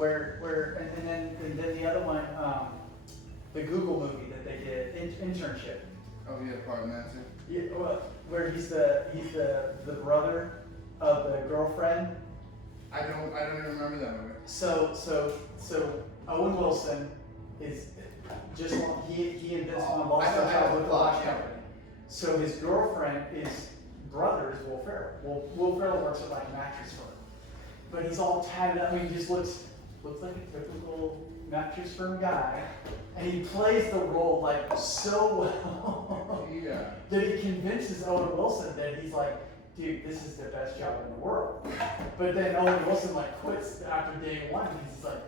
and then the other one, the Google movie that they did, internship. Oh, yeah, part of that too. Yeah, well, where he's the brother of the girlfriend. I don't even remember that movie. So Owen Wilson is just he invents one Boston Childhood Watch Company. So his girlfriend is brother is Will Ferrell. Will Ferrell works at like a mattress firm, but he's all tatted up. I mean, he just looks like a typical mattress firm guy, and he plays the role like so well. Yeah. That he convinces Owen Wilson that he's like, dude, this is the best job in the world. But then Owen Wilson like quits after day one. He's like,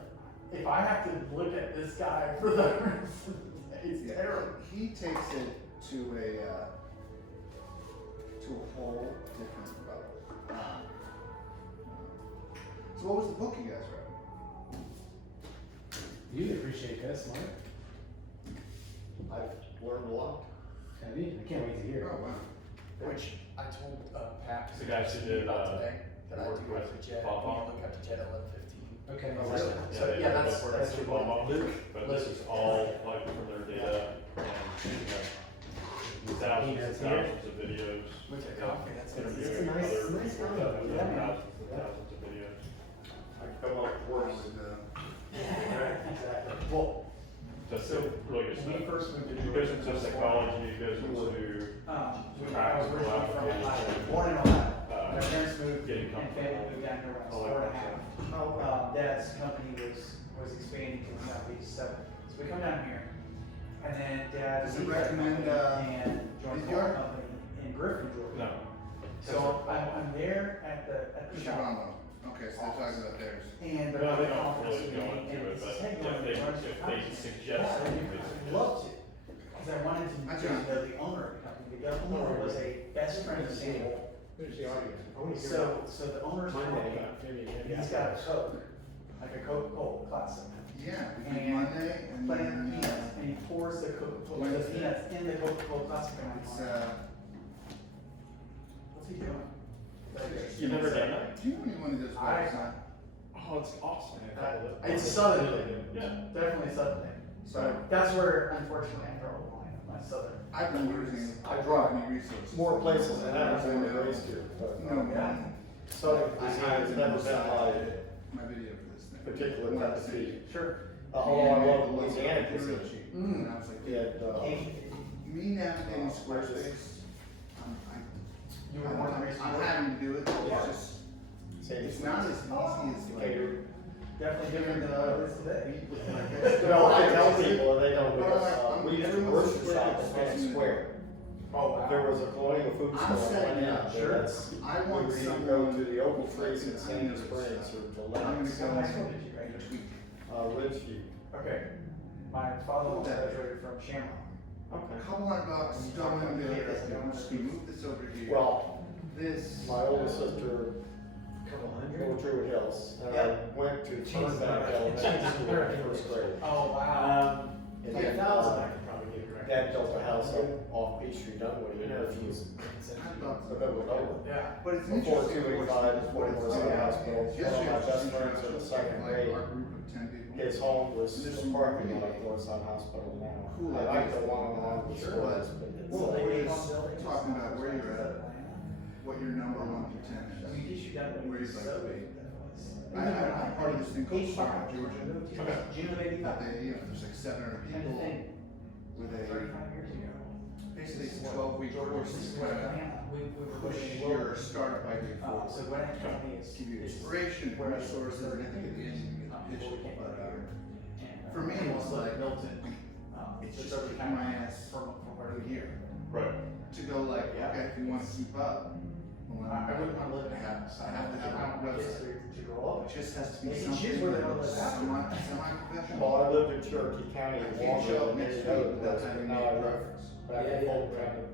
if I have to look at this guy for the rest of the day, it's terrible. He takes it to a whole different level. So what was the book you guys read? You appreciate this, Mike. I've learned a lot. Have you? I can't wait to hear. Oh, wow. Which I told Pat The guys who did, about today that I work do with have to jet. Bob. We look up to jet 11:15. Okay. Oh, really? So yeah, that's your what Luke, but this is all like from their data and thousands of videos. we took coffee. That's Interviewing It's a nice- other nice people guy, that have yeah. done thousands of videos. I come up worse. Exactly. Well, That's So, really good when we stuff. first moved to It goes into psychology, it goes into I was originally from Ohio, born in Ohio. My parents moved Getting and comfortable. family moved down here when I was I like 4 and a that half. Dad's company was expanding to the southeast, so we come down here. And then Dad Does it leaves that recommend, company and joins is a your- company in Griffin, Georgia. No. So I'm there at the It's shop. wrong one. Okay, so they're talking about theirs. And No, they don't really go into it, but if they suggest something, I'd love to, because I wanted to That's know right. the owner of the company. The owner was a best friend of Sam. There's the audience. I want to hear So the owner's Monday. company, he's got a Coke, like a Coca-Cola classic. Yeah, we did And Monday and Playing then, peanuts, and he pours the Coca-Cola, the Wednesday. peanuts in the Coca-Cola classic. And I'm it's, like, what's he doing? You've never done that? do you know anyone who does I- website? Oh, it's awesome. It's a southern thing. Yeah. Definitely a southern thing. So that's where, unfortunately, I draw the line, my southern. I've been losing I drive any resources. more places than ever I been know. raised here, but No, Yeah. Southern I cuisine had has to never been decide my my video for this thing. particular One type of city. feed. Sure. Although I love And Louisiana it was real cuisine. cheap. Mm. And I was like, We had, me navigating Squarespace, You were born and raised in I'm Georgia? having to do it, Yeah. it's just, same it's not as easy as like. Decatur. Definitely different than what it is today. No, I tell people, and they don't, Well, because, we used to grocery shop in Fannin Square. Oh, wow. There was a colonial food I'm store on setting one up, end, sure. that's, I we want would either someone. go to the Opal Trees in that's Sandy into Springs this or stuff. to I'm gonna Lennox, go High school did you and graduate? tweak. Ridgeview. Okay. My father graduated from Shamrock. Okay. Couple $100, throw in the, just move this over here. Well, This. my oldest sister Couple moved hundred. to Druid Hills, and Yeah. I went to Turnback Elementary School in first grade. Oh, wow. And Like then, 1,000, I could probably get correct. Dad built a house up off Peachtree, Dunwoody, and refused the middle of nowhere. Yeah. But it's Before interesting. 285, before the City Hospital, one of my best friends in the second grade, Our group of 10 people. his home was the parking lot at Northside Hospital now. I like the one-on-one with schools, but it's. Well, we're just talking about where you're at, what your number 1 through 10 I is. mean, you got to Where you'd like to be. I'm part of this thing called Startup Georgia. June of That 85. they, there's like 700 And the people thing, with 35 years ago. basically it's a 12-week course This is to what kind of we were push pushing your startup idea forward. So what I tell me is. Give you inspiration, resources, and I think at the end you can get pitched. But for me, it was like, Milton. it's just kicking my ass from where over to here. Right. To go like, okay, if you want to keep up, well, I wouldn't want to live in a house. I have to have I a want my kids website. to grow up. It just has to be They can something choose where they wanna live after. semi-professional. Well, I lived in Cherokee County I in can't show up Walmart, and next they know week without this, but having now a I live reference. back in Yeah, Fulton yeah. County.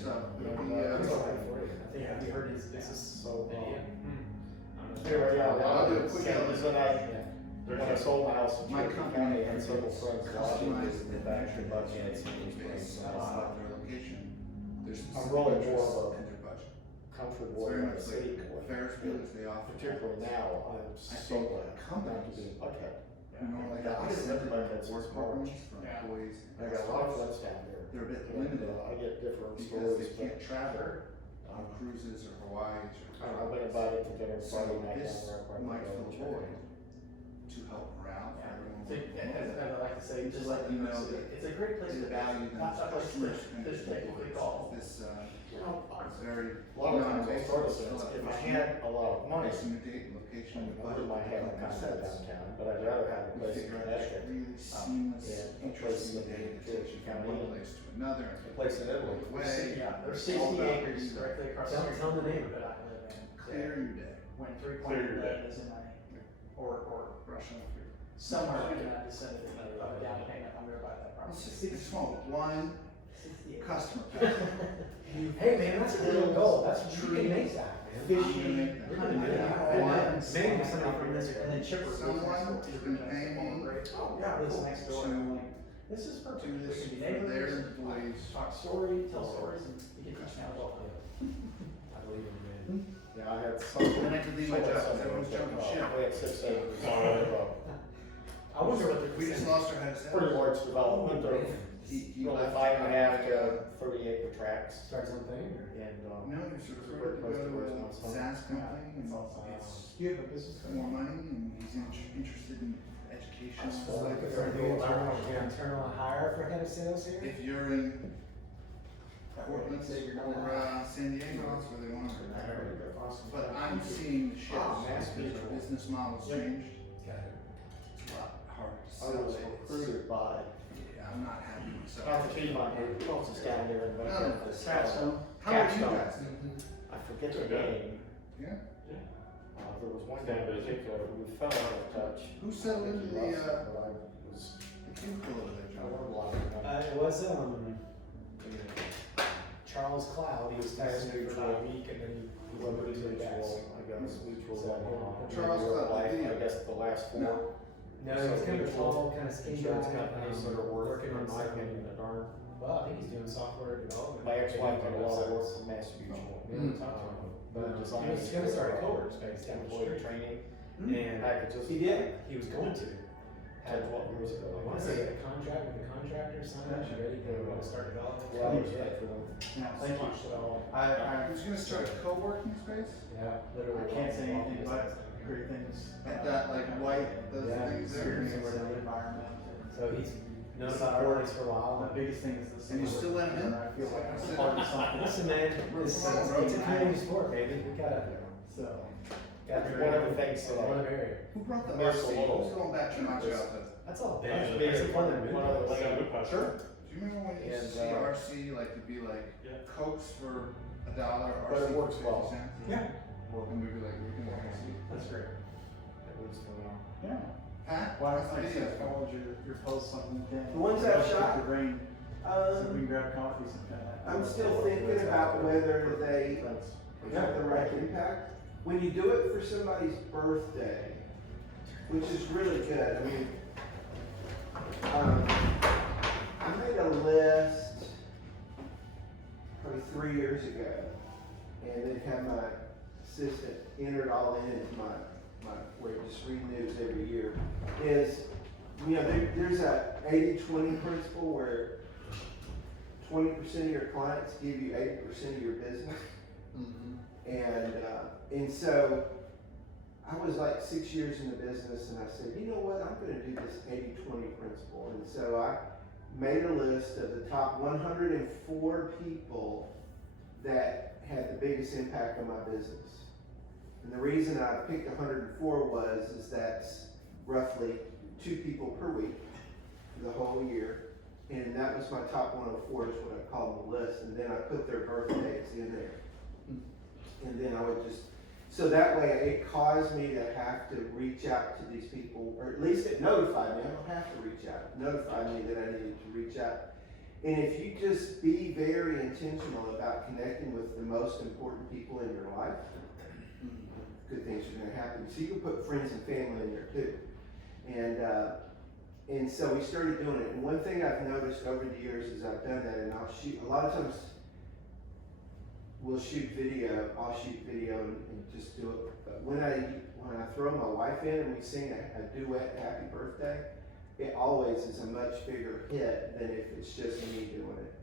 So, it'll be, That's all right for you. I think have you heard his So, video? anyway, yeah, I'll do a quick so edit. when I sold my house in My Cherokee company County, I had several is friends customized lodging in the back in Buckhead, Sandy Springs. based on their location. There's I'm really more of and their budget. comfortable It's in very the much city. like Ferris wheels, they offer. Particularly now, I'm I so think glad not to companies, be in Buckhead. you know, like Yeah, I I get sent everybody like that's work smart. programs for Yeah. employees. I got a lot of friends down there. They're a bit And, limited I get different because stories, they can't but, travel on cruises or Hawaii's or. I don't know, I've been invited to dinner So Friday night this down there. might fill a void to help morale for Yeah. everyone. So, as I like to say, just Just like let you New York know City, that it's a great place They to value them not as like customers fish, and fish as technically employees. call. This, You know, is very. a lot of times I start to say, if I had a lot of money, Place in your date, location, I and wouldn't mind having a condo downtown, but I'd rather have a We place in figure out this Connecticut, really seamless, and a place interesting in day that takes you from County. one place to another. a place in Italy. Way. Yeah, there's It's all 60 about acres you. directly across the Tell- street tell from the the name. neighborhood I live in. Clear your day. When Clear 3.8 your day. is in my, or Brush off your. somewhere in that vicinity, down payment, I'm gonna buy that property. I just want one 68. customer pass. Hey, man, that's a real goal, that's, you can make that, man. Fishing, We're gonna do that. hunting, Maybe somebody from this, and then Chipper. Someone is gonna pay me Oh, yeah, to- this next door, and I'm like, this is perfect. do this We can be for their neighbors, employees. talk story, tell stories, and you can teach me how to walk. I believe in you, man. Yeah, I had some. Then I could leave my job, everyone's jumping ship. We had 6 acres. I wonder what the. We just lost our head of sales. Pretty large development of He really left 5.5 to 30 acre tracts. Start something, or? And, No, you're sort of ready to go to a SaaS company and it's Do you have a business? more money and he's interested in education. That's It's like if we're doing internal hire for head of sales here? if you're in Portland or San Diego, that's where they want to. But I'm seeing the shift because our business model's changed. Got it. It's a lot harder to I sell was it. recruited by Yeah, I'm not happy with myself. Constitution, it's down there in Buckhead. This, Capstone. How are you Capstone. guys? I forget the name. Yeah? There was one guy in particular who fell out of touch. Who settled into He the, lost it, but I was, cubicle over there, I learned a John? lot from him. It was, Charles Cloud, he was texting me for about a week and then he Whether went it's to the back. mutual, I guess, mutual, Charles Cloud, life, the I guess the last 4. No. No, he's kind of tall, kind of skinny guy. Insurance companies that are working on my some, opinion, a darn. well, I think he's doing software development. My ex-wife did a lot of work for Mass Mutual. We haven't talked to him. But Design. he was gonna start a co-work space down the Employee street. training And packages. he did, he was going to. 10, 12 years ago. I wanna say he had a contract with the contractor, signed up, ready to start developing. Yeah, respect for them. Yeah, thank you. So, Who's gonna start a co-working space? yeah, literally. I can't say anything but great things. At that like white, those Yeah, things there? Experience in the environment. So he's known about our place for a while. The biggest thing is the. And you still let him in? I feel like I'm part of something. Listen, man, it's a community sport, baby, we gotta So. be One of the things that one I, of area. Who brought the There's RC? a little- Who's going back to my childhood? That's all Yeah, bad. there's It's one of the one other windows. thing. Sure. Do you remember when you used to And, see RC, like it'd be like Yeah. Cokes for $1, But it RC for works 50 well. cents? Yeah, And we'd be like, we can RC. that's great. at least for now. Yeah. Pat? Why, what's the like I video? said, forward your post on LinkedIn. The ones I've shot? The brain, so we can Um, grab coffee sometime. I'm still thinking about whether they have the right impact. When you do it for somebody's birthday, which is really good, I mean, I made a list probably 3 years ago, and then had my assistant enter it all in into my, where it just renews every year, is, you know, there's a 80-20 principle where 20% of your clients give you 80% of your business. And so I was like 6 years in the business and I said, you know what, I'm gonna do this 80-20 principle. And so I made a list of the top 104 people that had the biggest impact on my business. And the reason I picked 104 is that's roughly 2 people per week for the whole year. And that was my top 104 is what I called the list. And then I put their birthdays in there. And then I would just, so that way it caused me to have to reach out to these people, or at least it notified me, I don't have to reach out, it notified me that I needed to reach out. And if you just be very intentional about connecting with the most important people in your life, good things are gonna happen. So you can put friends and family in there too. And so we started doing it. And one thing I've noticed over the years is I've done that, and I'll shoot, a lot of times we'll shoot video, I'll shoot video and just do it. But when I throw my wife in and we sing a duet happy birthday, it always is a much bigger hit than if it's just me doing it.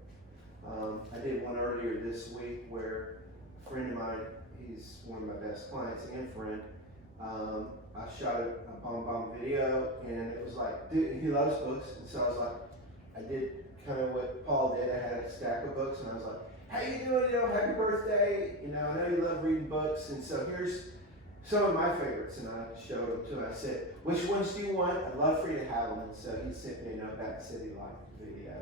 I did one earlier this week where a friend of mine, he's one of my best clients and friend, I shot a bomb video and it was like, dude, he loves books, and so I was like, I did kind of what Paul did. I had a stack of books and I was like, how you doing, happy birthday, I know you love reading books, and so here's some of my favorites, and I showed them to him. I said, which ones do you want? I'd love for you to have them. And so he sent me a No Back City Life video.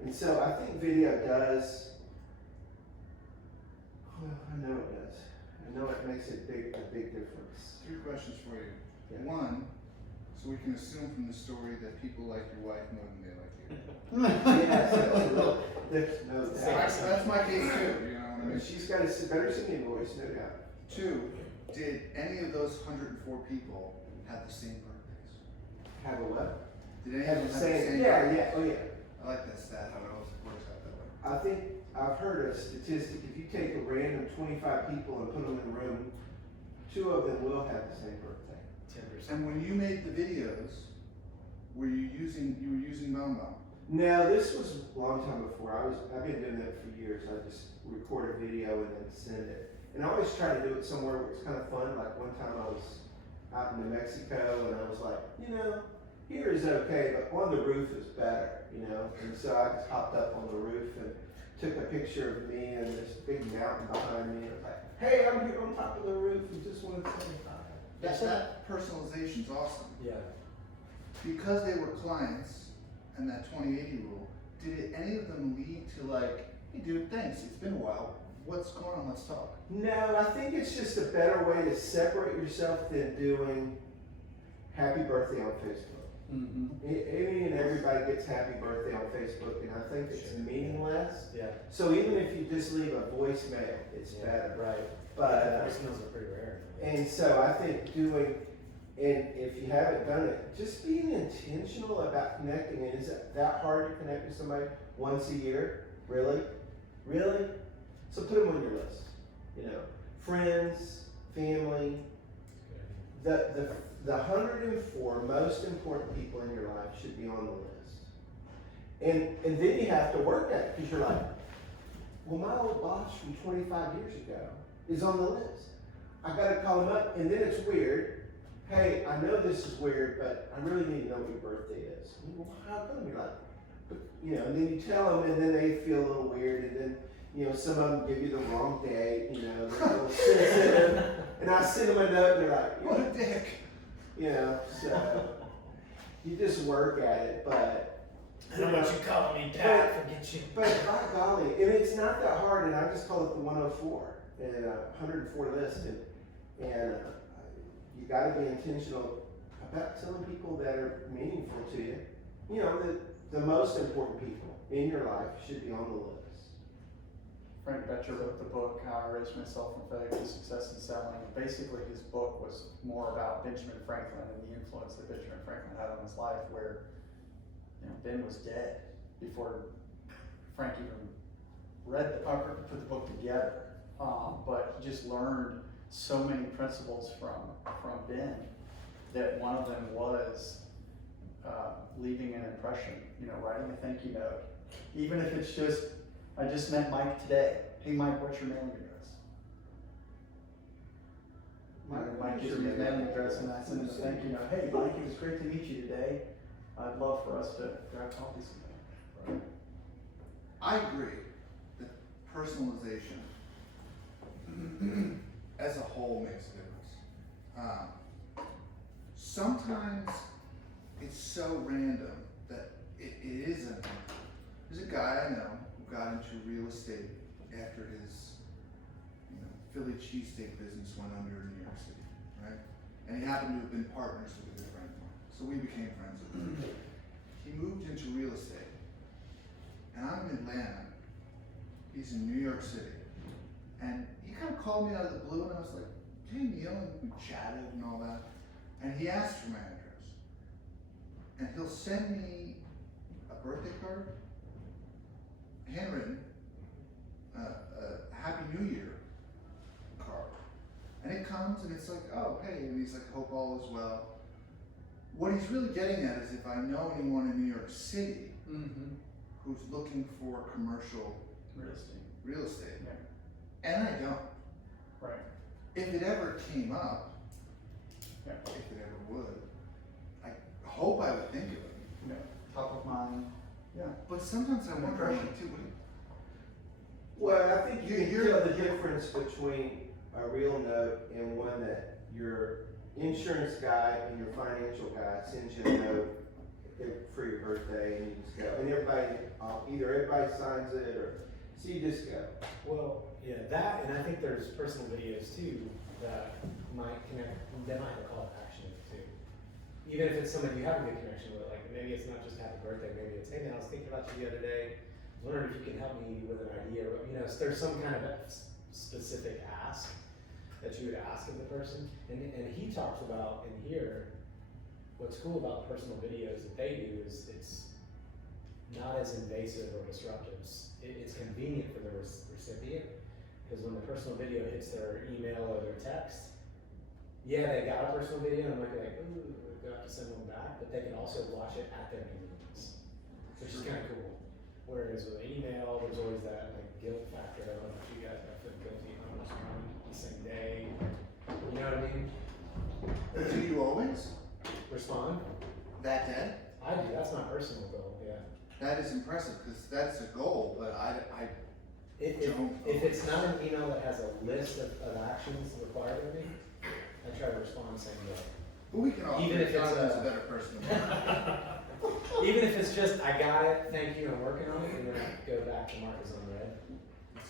And so I think video does, well, I know it does. I know it makes a big difference. 3 questions for you. Yeah. One, so we can assume from the story that people like your wife more than they like you. Yes, there's no doubt. That's my case too, you know what I mean? She's got a better singing voice, no doubt. 2, did any of those 104 people have the same birthdays? Have a what? Did any Have of the them have the same, same yeah, birthday? yeah, oh yeah. I like that stat, how it always works out that way. I think I've heard a statistic, if you take a random 25 people and put them in a room, 2 of them will have the same birthday. 10%. And when you made the videos, were you using Momo? No, this was a long time before. I've been doing that for years. I just record a video and then send it. And I always try to do it somewhere where it's kind of fun. Like one time I was out in New Mexico and I was like, here is okay, but on the roof is better, And so I just hopped up on the roof and took a picture of me and this big mountain behind me. And I was like, hey, I'm here on top of the roof and just want to say hi. That personalization's awesome. Yeah. Because they were clients and that 20/80 rule, did any of them lead to like, hey dude, thanks, it's been a while. What's going on? Let's talk. No, I think it's just a better way to separate yourself than doing happy birthday on Facebook. Mm-hmm. And everybody gets happy birthday on Facebook, and I think it's meaningless. Yeah. So even if you just leave a voicemail, it's better. Right. But Voicemails are pretty rare. and so I think doing, and if you haven't done it, just being intentional about connecting. And is it that hard to connect with somebody once a year? Really? Really? So put them on your list. Friends, family. The 104 most important people in your life should be on the list. And then you have to work at it, because you're like, well, my old boss from 25 years ago is on the list. I gotta call him up, and then it's weird. Hey, I know this is weird, but I really need to know what your birthday is. Well, how come? You're like, and then you tell them, and then they feel a little weird, and then, some of them give you the wrong date, they're a little sensitive. And I send them a note, and they're like, What a dick. So you just work at it, but I don't want you calling me Pat, forget you. But by golly, and it's not that hard, and I just call it the 104 and 104 list, and you got to be intentional about telling people that are meaningful to you. The most important people in your life should be on the list. Frank Betcher wrote the book, How I Raised Myself from Failure to Success in Selling. Basically, his book was more about Benjamin Franklin and the influence that Benjamin Franklin had on his life, where Ben was dead before Frank even read put the book together. But he just learned so many principles from Ben, that one of them was leaving an impression, writing a thank you note. Even if it's just, I just met Mike today. Hey Mike, what's your mailing address? Mike gives me his mailing address and I send him a thank you note. Hey Mike, it was great to meet you today. I'd love for us to grab coffee sometime. Right? I agree that personalization as a whole makes a difference. Sometimes it's so random that it isn't. There's a guy I know who got into real estate after his Philly cheesesteak business went under in New York City, right? And he happened to have been partners with a good friend of mine. So we became friends with him. He moved into real estate. And I'm in Atlanta. He's in New York City. And he kind of called me out of the blue, and I was like, hey Neil, and we chatted and all that. And he asked for my address. And he'll send me a birthday card, handwritten, Happy New Year card. And it comes and it's like, oh, hey, and he's like, hope all is well. What he's really getting at is if I know anyone in New York City Mm-hmm. who's looking for commercial Real estate. Yeah. and I don't. Right. If it ever came up, Yeah. if it ever would, I hope I would think of it. Yeah. Top of mind. Yeah. But sometimes I wonder, Impression. like, too, Well, I think you You can hear- tell the difference between a real note and one that your insurance guy and your financial guy sends you a note for your birthday and you just go, and everybody, either everybody signs it or, so you just go. Well, yeah, that, and I think there's personal videos too that might connect, that might have a call to action in it too. Even if it's somebody you have a good connection with, like maybe it's not just happy birthday, maybe it's, hey man, I was thinking about you the other day, I was wondering if you can help me with an idea, or, you know, there's some kind of specific ask that you would ask of the person. And he talks about in here, what's cool about the personal videos that they do is it's not as invasive or disruptive. It's convenient for the recipient, because when the personal video hits their email or their text, yeah, they got a personal video and I'm like, ooh, we have to send one back, but they can also watch it at their convenience, which is kind of cool. Whereas with email, there's always that like guilt factor. I don't know if you guys ever feel guilty if I don't respond the same day. You know what I mean? do you always? Respond. That day? I do. That's my personal goal. Yeah. That is impressive, because that's a goal, but I If it's not an email that has a list of actions required of me, I try to respond the same way. but we can all Even if it's Jonathan's a- a better person than me. Even if it's just, I got it, thank you, I'm working on it, and then I go back to mark as unread.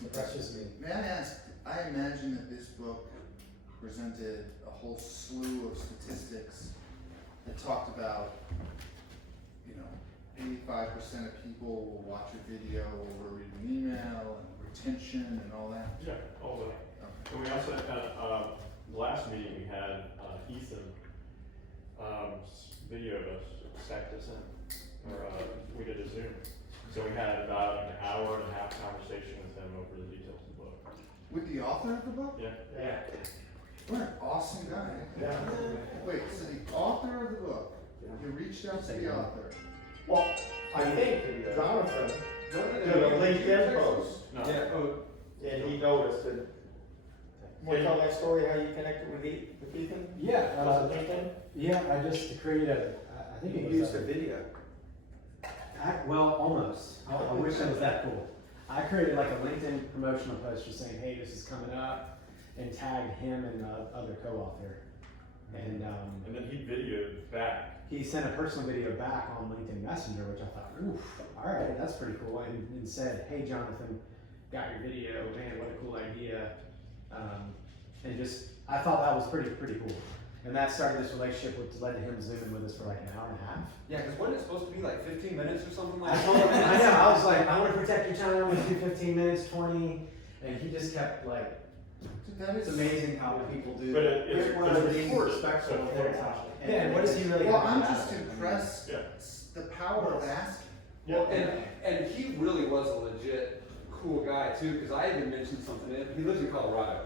But that's just me. May I ask, I imagine that this book presented a whole slew of statistics that talked about, 85% of people will watch a video or read an email, and retention and all that. Yeah, all that. Okay. And we also, at last meeting, we had Ethan, video of us, stacked us in, or we did a Zoom. So we had about an hour and a half conversation with him over the details of the book. With the author of the book? Yeah. Yeah. What an awesome guy. Yeah. Wait, so the author of the book, you reached out to the author. Well, I think Jonathan did a LinkedIn post, No. and he noticed it. Want to tell that story, how you connected with Ethan? Yeah, Was it LinkedIn? yeah, I just created I think You it was used a video. well, almost. I wish it was that cool. I created like a LinkedIn promotional post just saying, hey, this is coming up, and tagged him and the other co-author. And And then he videoed back. he sent a personal video back on LinkedIn Messenger, which I thought, oof, all right, that's pretty cool. And said, hey, Jonathan, got your video, man, what a cool idea. And just, I thought that was pretty cool. And that started this relationship, which led to him Zooming with us for like an hour and a half. Yeah, because wasn't it supposed to be like 15 minutes or something like I that? told him, I know, I was like, I want to protect your time, let's do 15 minutes, 20, and he just kept like, That it's is amazing how people do But that. it's being recorded, respectful so of it's their recorded. time. Yeah, and what does he really Well, have to I'm add? just impressed, Yeah. the power of asking. Well, and he really was a legit cool guy too, because I even mentioned something to him. He lives in Colorado.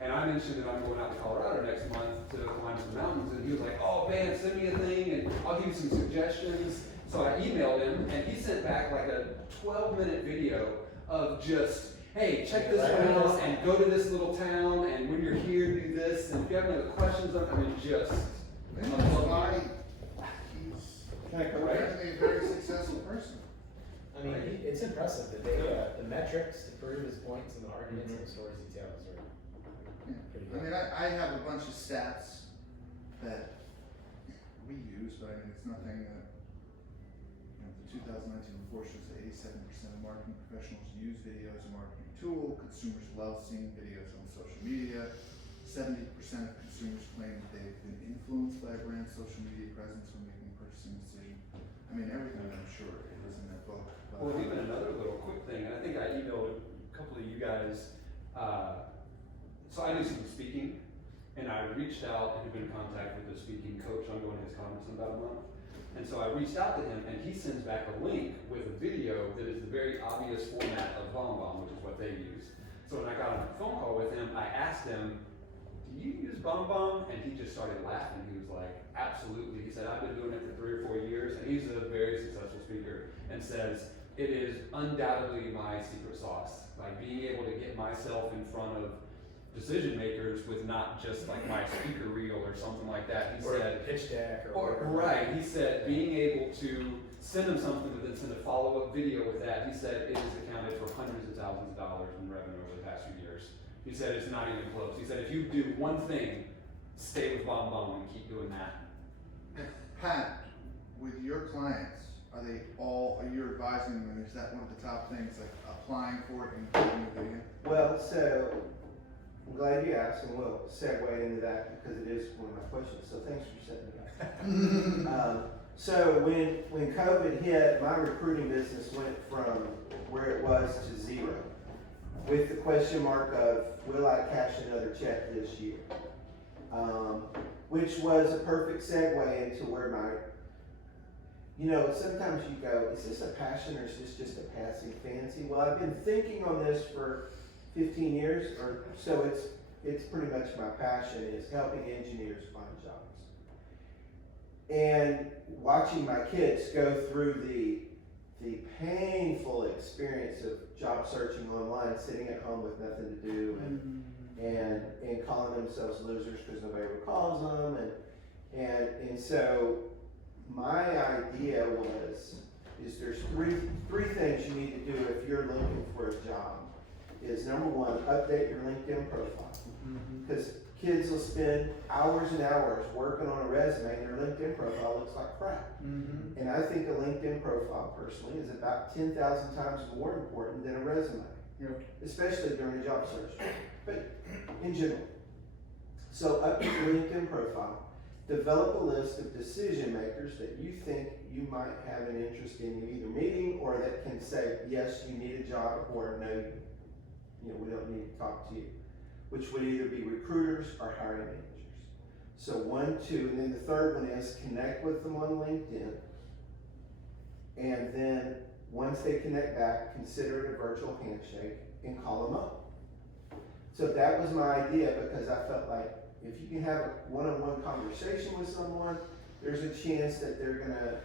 And I mentioned that I'm going out to Colorado next month to climb some mountains, and he was like, oh man, send me a thing, and I'll give you some suggestions. So I emailed him, and he sent back like a 12-minute video of just, hey, check this one out, and go to this little town, and when you're here, do this, and if you have any other questions, I mean, just, This is why he's Right. apparently a very successful person. I mean, it's impressive, the data, the metrics to prove his points and the arguments and the stories he tells are pretty I good. mean, I have a bunch of stats that we use, but I mean, it's nothing that, the 2019 report shows that 87% of marketing professionals use video as a marketing tool. Consumers love seeing videos on social media. 70% of consumers claim that they've been influenced by a brand's social media presence when making a purchasing decision. I mean, everything I'm sure is in that book. But well, even another little quick thing, and I think I emailed a couple of you guys, so I knew some speaking, and I reached out and had been in contact with the speaking coach. I'm going to his conference in about a month. And so I reached out to him, and he sends back a link with a video that is the very obvious format of BombBomb, which is what they use. So when I got on a phone call with him, I asked him, do you use BombBomb? And he just started laughing. He was like, absolutely. He said, I've been doing it for 3 or 4 years, and he's a very successful speaker, and says, it is undoubtedly my secret sauce. Like being able to get myself in front of decision makers with not just like my speaker reel or something like that. He Or said, a pitch deck or whatever. right, he said being able to send them something and then send a follow-up video with that, he said it has accounted for hundreds of thousands of dollars in revenue over the past few years. He said it's not even close. He said if you do one thing, stay with BombBomb and keep doing that. Pat, with your clients, are you advising them, and is that one of the top things, like applying for it and getting the video? Well, so, I'm glad you asked, and we'll segue into that because it is one of my questions, so thanks for setting it up. So when COVID hit, my recruiting business went from where it was to zero, with the question mark of, will I cash another check this year? Which was a perfect segue into where sometimes you go, is this a passion or is this just a passing fancy? Well, I've been thinking on this for 15 years, or so it's pretty much my passion, is helping engineers find jobs. And watching my kids go through the painful experience of job searching online, sitting at home with nothing to do, and calling themselves losers because nobody ever calls them, and so my idea is there's three things you need to do if you're looking for a job. Is number one, update your LinkedIn profile. Because kids will spend hours and hours working on a resume and their LinkedIn profile looks like crap. And I think a LinkedIn profile personally is about 10,000 times more important than a resume. Especially during a job search, but in general. So update your LinkedIn profile. Develop a list of decision makers that you think you might have an interest in you either meeting, or that can say, yes, you need a job, or no, we don't need to talk to you, which would either be recruiters or hiring managers. So 1, 2, and then the third one is connect with them on LinkedIn, and then once they connect back, consider it a virtual handshake and call them up. So that was my idea, because I felt like if you can have a one-on-one conversation with someone, there's a chance that they're gonna,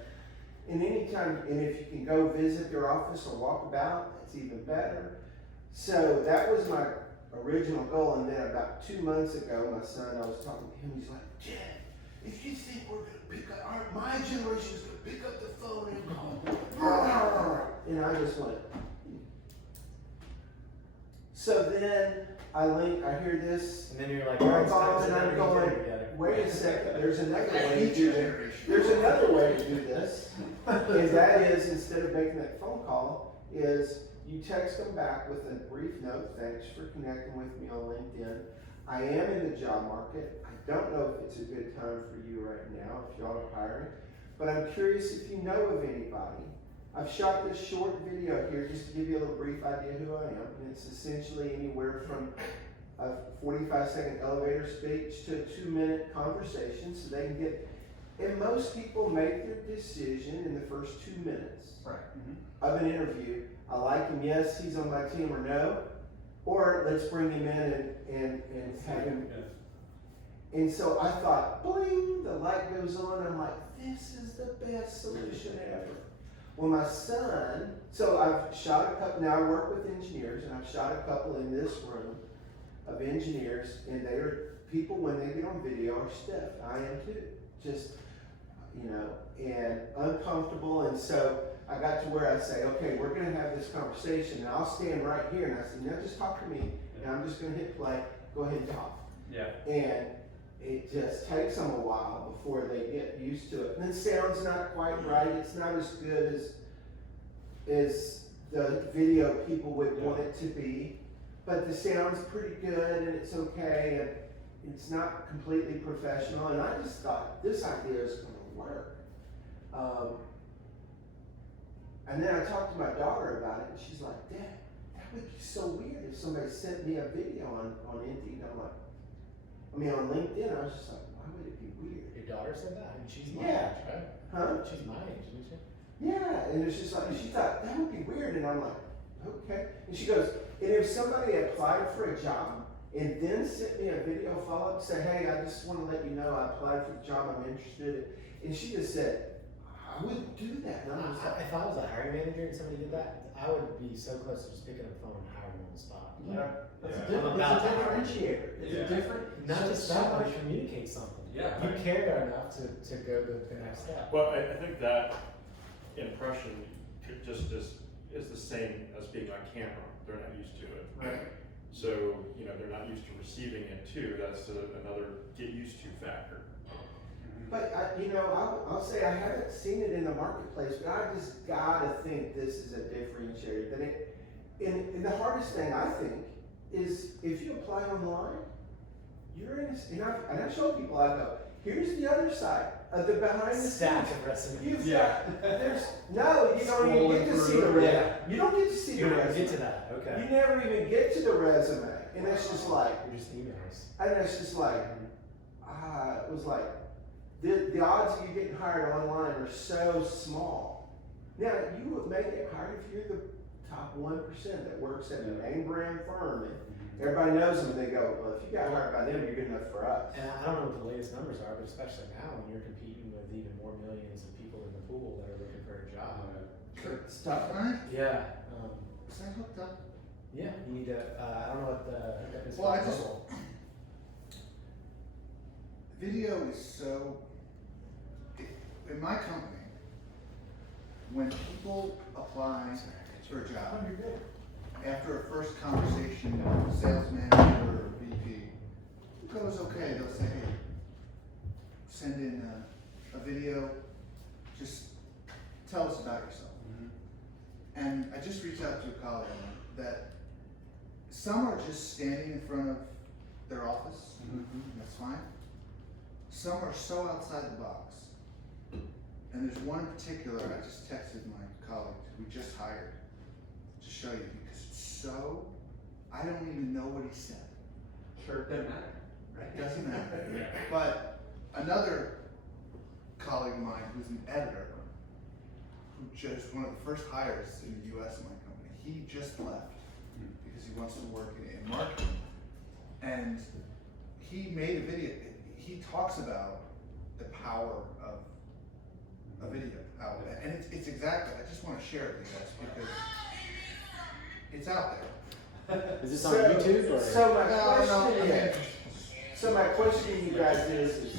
and if you can go visit their office or walk about, that's even better. So that was my original goal, and then about 2 months ago, my son, I was talking to him, he's like, Dad, if you think we're gonna pick up, my generation is gonna pick up the phone and call, and I just went. So then I hear this, And then you're like, and I'm going, wait a second, there's another way to do this. There's another way to do this, and that is, instead of making that phone call, is you text them back with a brief note, thanks for connecting with me on LinkedIn. I am in the job market. I don't know if it's a good time for you right now, if y'all are hiring, but I'm curious if you know of anybody. I've shot this short video here just to give you a little brief idea who I am, and it's essentially anywhere from a 45-second elevator speech to a 2-minute conversation, so they can get, and most people make their decision in the first 2 minutes of an interview. I like him, yes, he's on my team, or no, or let's bring him in and have him. And so I thought, bling, the light goes on, I'm like, this is the best solution ever. Well, my son, so I've shot a couple, now I work with engineers, and I've shot a couple in this room of engineers, and they are, people when they get on video are stiff. I am too, just, and uncomfortable, and so I got to where I say, okay, we're gonna have this conversation, and I'll stand right here, and I say, now just talk to me, and I'm just gonna hit play, go ahead and talk. And it just takes them a while before they get used to it. And the sound's not quite right. It's not as good as the video people would want it to be. But the sound's pretty good, and it's okay, and it's not completely professional. And I just thought, this idea is going to work. And then I talked to my daughter about it, and she's like, Dad, that would be so weird if somebody sent me a video on Indeed. I'm like, on LinkedIn, I was just like, why would it be weird? Your daughter said that? And she's my Yeah. age, right? Huh? She's my age, isn't she? Yeah, and it's just like, she thought, that would be weird, and I'm like, okay. And she goes, And if somebody applied for a job and then sent me a video follow-up, say, hey, I just wanna let you know I applied for the job, I'm interested, and she just said, I wouldn't do that, and I was like, If I was a hiring manager and somebody did that, I would be so close to just picking up the phone and hiring them on the spot. That's Yeah. a different, I'm about it's a to hire you. differentiator, it's Yeah. a different. Not just so that, but much- it communicates something. Yeah. You cared enough to go the next step. Well, I think that impression could just is the same as being on camera. They're not used to it. Right. So, you know, they're not used to receiving it too. That's another get used to factor. but I'll say I haven't seen it in the marketplace, but I just gotta think this is a differentiator. And the hardest thing I think is if you apply online, you're in, and I show people, I go, here's the other side of the behind the Stack scenes. of resumes. You've Yeah. got, no, you don't even get to see the Scrolling resume. You don't get to see You the don't resume. get to that, okay. You never even get to the resume. And it's just like, You're just emails. and it's just like, it was like, the odds of you getting hired online are so small. Now, you would make it hired if you're the top 1% that works at a name brand firm and everybody knows them and they go, well, if you got hired by them, you're good enough for us. And I don't know what the latest numbers are, but especially now when you're competing with even more millions of people in the pool that are looking for a job. It's tough. Right? Yeah, Is that hooked up? yeah, you need to, I don't know what the hookup is. Well, for I just- mobile. Video is so, in my company, when people apply for a job, after a first conversation with a sales manager or VP, it goes okay, they'll say, hey, send in a video, just tell us about yourself. And I just reached out to a colleague that some are just standing in front of their office, and that's fine. Some are so outside the box. And there's one in particular, I just texted my colleague who we just hired to show you because it's so, I don't even know what he said. Sure, it doesn't matter. It doesn't matter. But another colleague of mine who's an editor, who just one of the first hires in the US in my company, he just left because he wants to work in marketing. And he made a video, he talks about the power of a video out there. And it's exactly, I just want to share it with you guys because it's out there. Is this on YouTube or? So my No, question I mean, is, so my question to you guys is,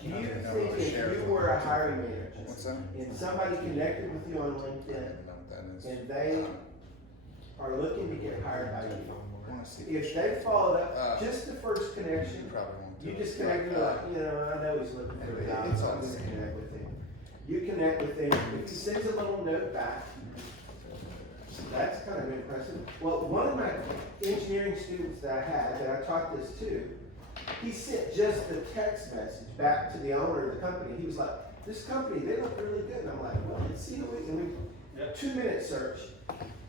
do you think if you were a hiring manager and somebody connected with you on LinkedIn and they are looking to get hired by you, if they followed up just the first connection, you just connected like, I know he's looking for a job, It's so on I'm gonna the connect with him. You connect with him, if he sends a little note back, that's kind of impressive. Well, one of my engineering students that I had, that I taught this to, he sent just the text message back to the owner of the company. He was like, this company, they look really good. And I'm like, well, let's see who we, and we, 2-minute search.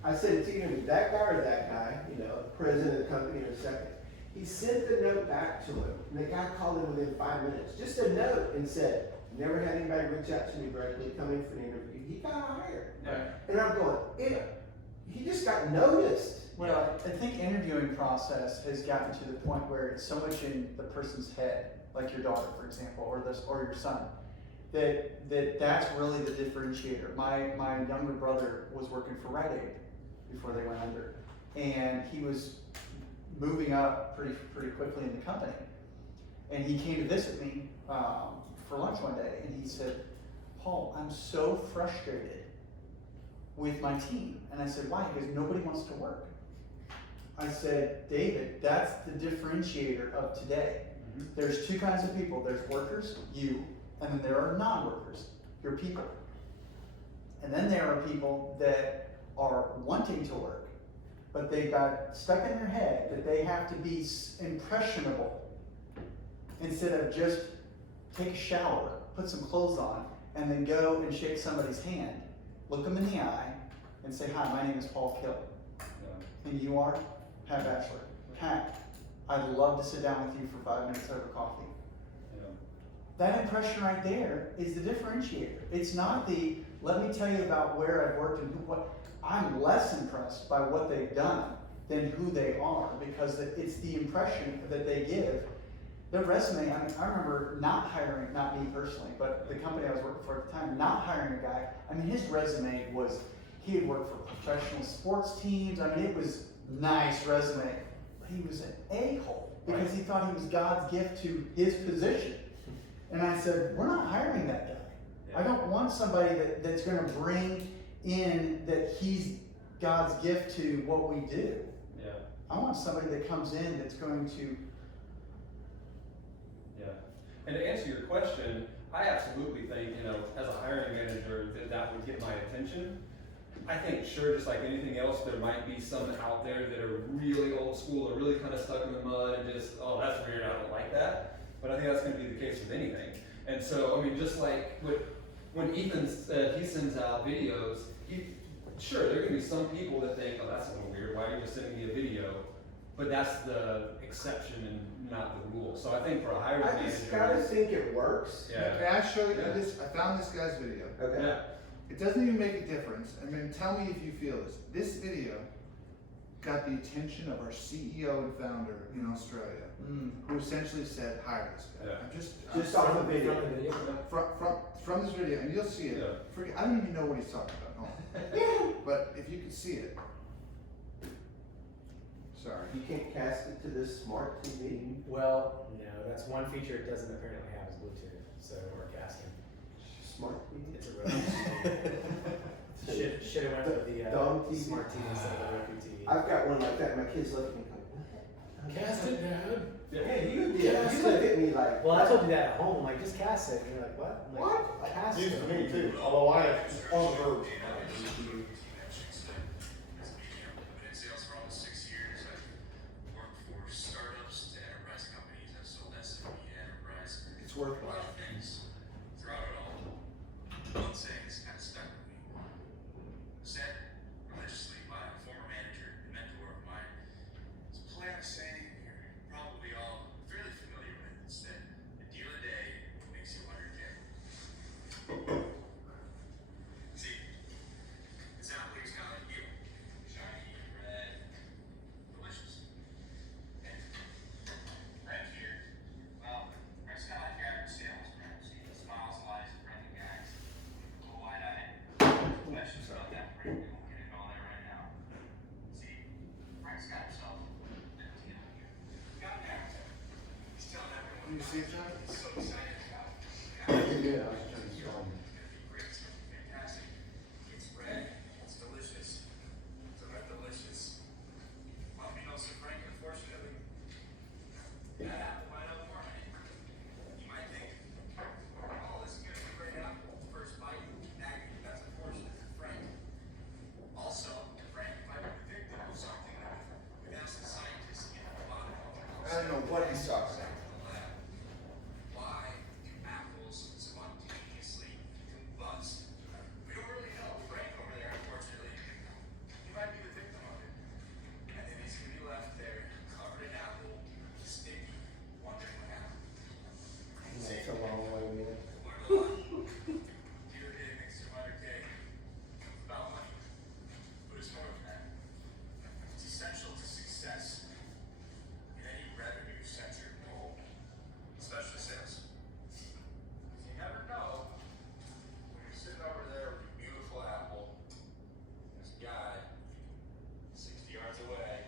I said, it's either that guy or that guy, president of the company in a second. He sent the note back to him, and the guy called him within 5 minutes. Just a note and said, never had anybody reach out to me directly, come in for an interview. He got hired. And I'm going, he just got noticed. Well, I think interviewing process has gotten to the point where it's so much in the person's head, like your daughter, for example, or your son, that's really the differentiator. My younger brother was working for Rite Aid before they went under, and he was moving up pretty quickly in the company. And he came to visit me for lunch one day, and he said, Paul, I'm so frustrated with my team. And I said, why? He goes, nobody wants to work. I said, David, that's the differentiator of today. There's two kinds of people. There's workers, you, and then there are non-workers, your people. And then there are people that are wanting to work, but they got stuck in their head that they have to be impressionable instead of just take a shower, put some clothes on, and then go and shake somebody's hand, look them in the eye, and say, hi, my name is Paul Kill. And you are? Pat Bachelor. Pat, I'd love to sit down with you for 5 minutes over coffee. that impression right there is the differentiator. It's not the, let me tell you about where I've worked and who, what. I'm less impressed by what they've done than who they are, because it's the impression that they give. Their resume, I mean, I remember not hiring, not me personally, but the company I was working for at the time, not hiring a guy. I mean, his resume was, he had worked for professional sports teams. I mean, it was nice resume, but he was an a-hole because he thought he was God's gift to his position. And I said, we're not hiring that guy. I don't want somebody that's gonna bring in that he's God's gift to what we do. Yeah. I want somebody that comes in that's going to. Yeah. And to answer your question, I absolutely think, as a hiring manager, that would get my attention. I think, sure, just like anything else, there might be some out there that are really old school or really kind of stuck in the mud and just, oh, that's weird, I don't like that. But I think that's going to be the case with anything. And so, I mean, just like when Ethan said he sends out videos, sure, there are going to be some people that think, oh, that's a little weird, why are you just sending me a video? But that's the exception and not the rule. So I think for a hiring I manager. just gotta think it works. Yeah. May I show you Yeah. this? I found this guy's video. Okay. Yeah. It doesn't even make a difference. I mean, tell me if you feel this. This video got the attention of our CEO and founder in Australia, who essentially said, hire this guy. Yeah. I'm Just off the video. From the video. from this video, and you'll see it. Yeah. I don't even know what he's talking about. Hold on. But if you can see it. Sorry. You can't cast it to this smart TV. Well, no, that's one feature it doesn't apparently have is Bluetooth, so we're casting. Smart TV? It's a Roku. Should have went with the Dumb TV. smart TV instead of the Roku TV. I've got one like that. My kids look at me like, Cast it, Dad. yeah, you did. Cast You look it. at me like, Well, I told you that at home. I'm like, just cast it. And you're like, what? I'm like, What? Cast News it. to me too, although I have on the verge. In sales for almost 6 years. I've worked for startups to enterprise companies. I've sold SMB to enterprise. It's A worthwhile. lot of things throughout it all. One saying is kind of stuck with me. Said religiously by a former manager and mentor of mine. It's a play on a saying you're probably all fairly familiar with. It's that a deal a day makes you 100K. See, this apple here's kind of like you. Shiny, red, delicious. And right here, well, Frank's kind of like your average sales rep. See, he smiles a lot, he's a friendly guy, he's a little wide-eyed. Questions about that Frank, we won't get into all that right now. See, Frank's got himself a deal here. Got an accent. He's telling everyone Can you see it, John? he's so excited about it. Yeah, I was trying to show 'em. It's gonna be great, it's gonna be fantastic. It's red, it's delicious. It's a red delicious. Well, so Frank, unfortunately, that apple might have more in it. You might think, oh, this is gonna be a great apple. First bite, that's unfortunate for Frank. Also, Frank might be the victim of something that we've asked the scientists in the bottom of I don't know what he's talking about. why do apples spontaneously combust? We don't really know. Frank over there, unfortunately, he might be the victim of it. And then he's gonna be left there, covered in apple, sticky, wondering what happened. that's a long way, man. Learned a lot. Deal a day makes you 100K. It's about money. But it's more than that. It's essential to success in any revenue-centered goal, especially sales. You never know when you're sitting over there with your beautiful apple, there's a guy 60 yards away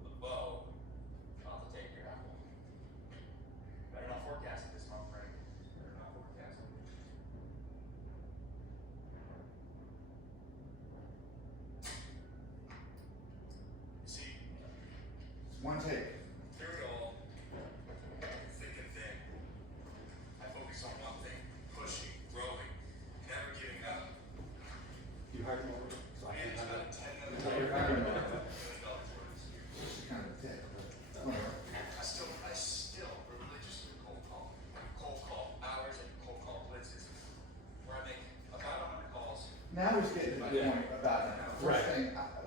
with a bow about to take your apple. Better not forecast it this month, Frank. Better not forecast it. You see, It's one take. through it all, thick and thin, I focus on one thing: pushing, growing, never giving up. You hired me over, so I And can it's have about it. $10 You're hiring me. It's kind of a take, but whatever. I still religiously cold call. Cold call hours and cold call blitzes, where I make about 100 calls. Now he's getting to my Yeah. point about the Right. first thing,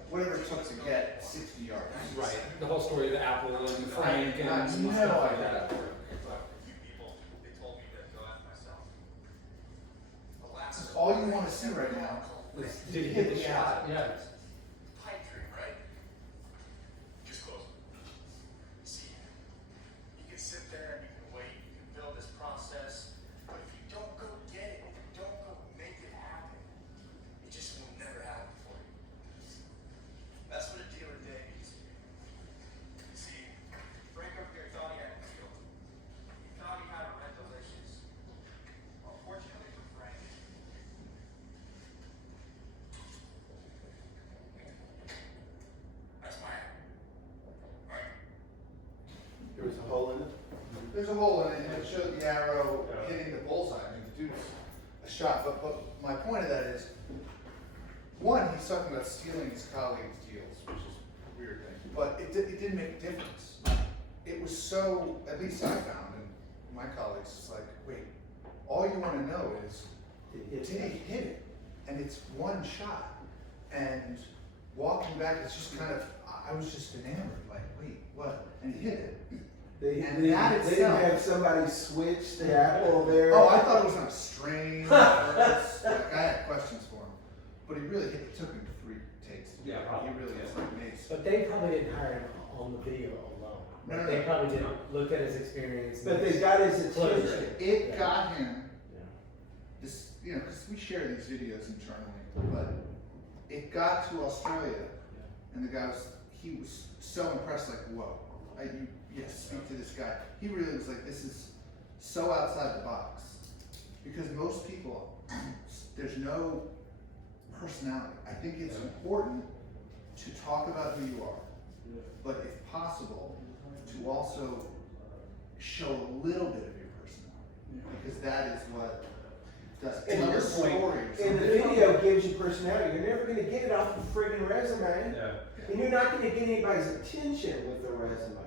whatever it took to get 60 yards. Right. The whole story of the apple and Frank I and have stuff no like idea. that. A few people, they told me all you wanna see right now is, Did you hit the shot? Yeah. Pipe dream, right? Just close. See, you can sit there and you can wait, you can build this process, but if you don't go get it, if you don't go make it happen, it just will never happen for you. That's what a dealer day means. See, Frank up here thought he had a deal. He thought he had a rental issues. Unfortunately for Frank, that's my hat. Right? There was a hole in it. there's a hole in it, and it showed the arrow hitting the bullseye. I mean, the dude's a shot, but my point of that is, one, he's talking about stealing his colleagues' deals, which is a weird thing, but it didn't make a difference. It was so, at least I found, and my colleagues, it's like, wait, all you wanna know is, did he hit it? And it's one shot. And walking back, it's just kind of, I was just enamored, like, wait, what? And he hit it. And that They didn't itself- have somebody switch the apple there. Oh, I thought it was on a strain, or like, I had questions for him. But he really hit, it took him 3 takes. Yeah, He probably. really is like Mace. But they probably didn't hire him on the video alone. No, Like, no, they no. probably didn't look at his experience. But they got his Close attention. it. It Yeah. got him, Yeah. this, you know, because we share these videos internally, but it got to Australia, and the guy was, he was so impressed, like, whoa, speak to this guy. He really was like, this is so outside the box. Because most people, there's no personality. I think it's important to talk about who you are, but if possible, to also show a little bit of your personality, because that is what does. And Tell a your story or And the something. video gives you personality. You're never gonna get it off the friggin' resume. Yeah. And you're not gonna get anybody's attention with the resume.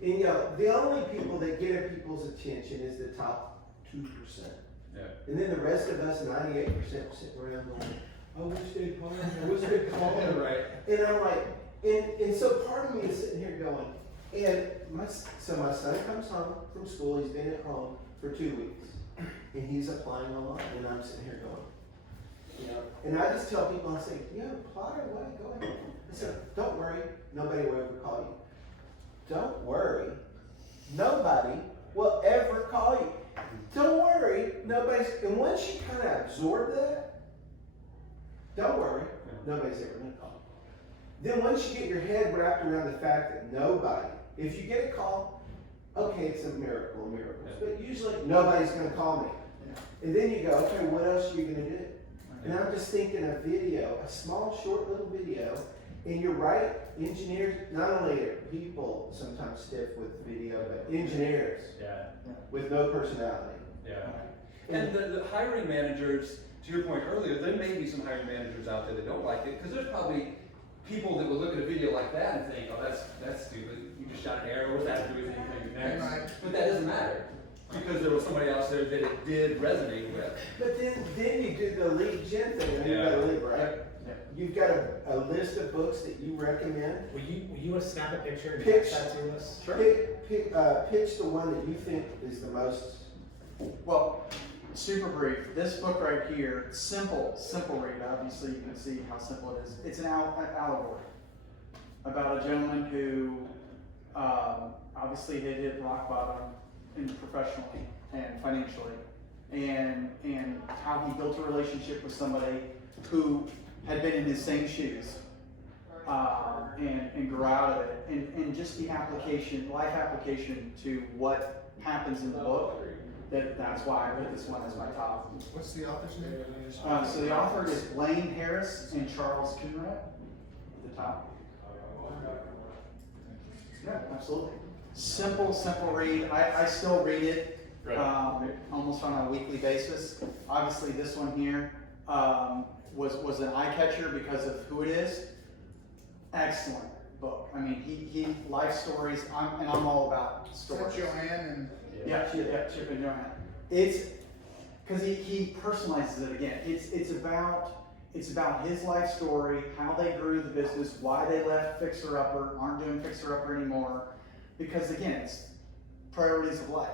And you know, the only people that get people's attention is the top 2%. Yeah. And then the rest of us, 98%, sitting around going, I wish they'd call me, I wish they'd call me. Right. And I'm like, and so part of me is sitting here going, and my son comes home from school, he's been at home for 2 weeks, and he's applying online, and I'm sitting here going, you know, and I just tell people, I say, yeah, apply away, go ahead. I said, don't worry, nobody will ever call you. Don't worry, nobody will ever call you. Don't worry, nobody's, and once you kind of absorb that, don't worry, nobody's ever gonna call you. Then once you get your head wrapped around the fact that nobody, if you get a call, okay, it's a miracle of miracles, but usually nobody's gonna call me. And then you go, okay, what else are you gonna do? And I'm just thinking a video, a small, short little video, and you're right, engineers, not only are people sometimes stiff with video, but engineers Yeah. with no personality. Yeah. And the hiring managers, to your point earlier, there may be some hiring managers out there that don't like it, because there's probably people that would look at a video like that and think, oh, that's stupid. You just shot an arrow, what's that to do with anything next? Right. But that doesn't matter, because there was somebody else there that it did resonate with. But then you do the lead gen thing, and you've got to leave, right? Yep. You've got a list of books that you recommend. Will you snap a picture and Pitch. text that to us? Pitch the one that you think is the most. Well, super brief. This book right here, simple read. Obviously, you can see how simple it is. It's an allegory about a gentleman who obviously had hit rock bottom professionally and financially, and how he built a relationship with somebody who had been in his same shoes and grew out of it, and just the life application to what happens in the book. That's why I put this one as my top. What's the author's name? So the author is Blaine Harris and Charles Kunrad at the top. Yeah, absolutely. Simple read. I still read it Right. almost on a weekly basis. Obviously, this one here was an eye catcher because of who it is. Excellent book. I mean, he life stories. I'm all about Is stories. that Joanne and? Yeah, Chip and Joanne. It's because he personalizes it again. It's about his life story, how they grew the business, why they left Fixer Upper, aren't doing Fixer Upper anymore. Because again, it's priorities of life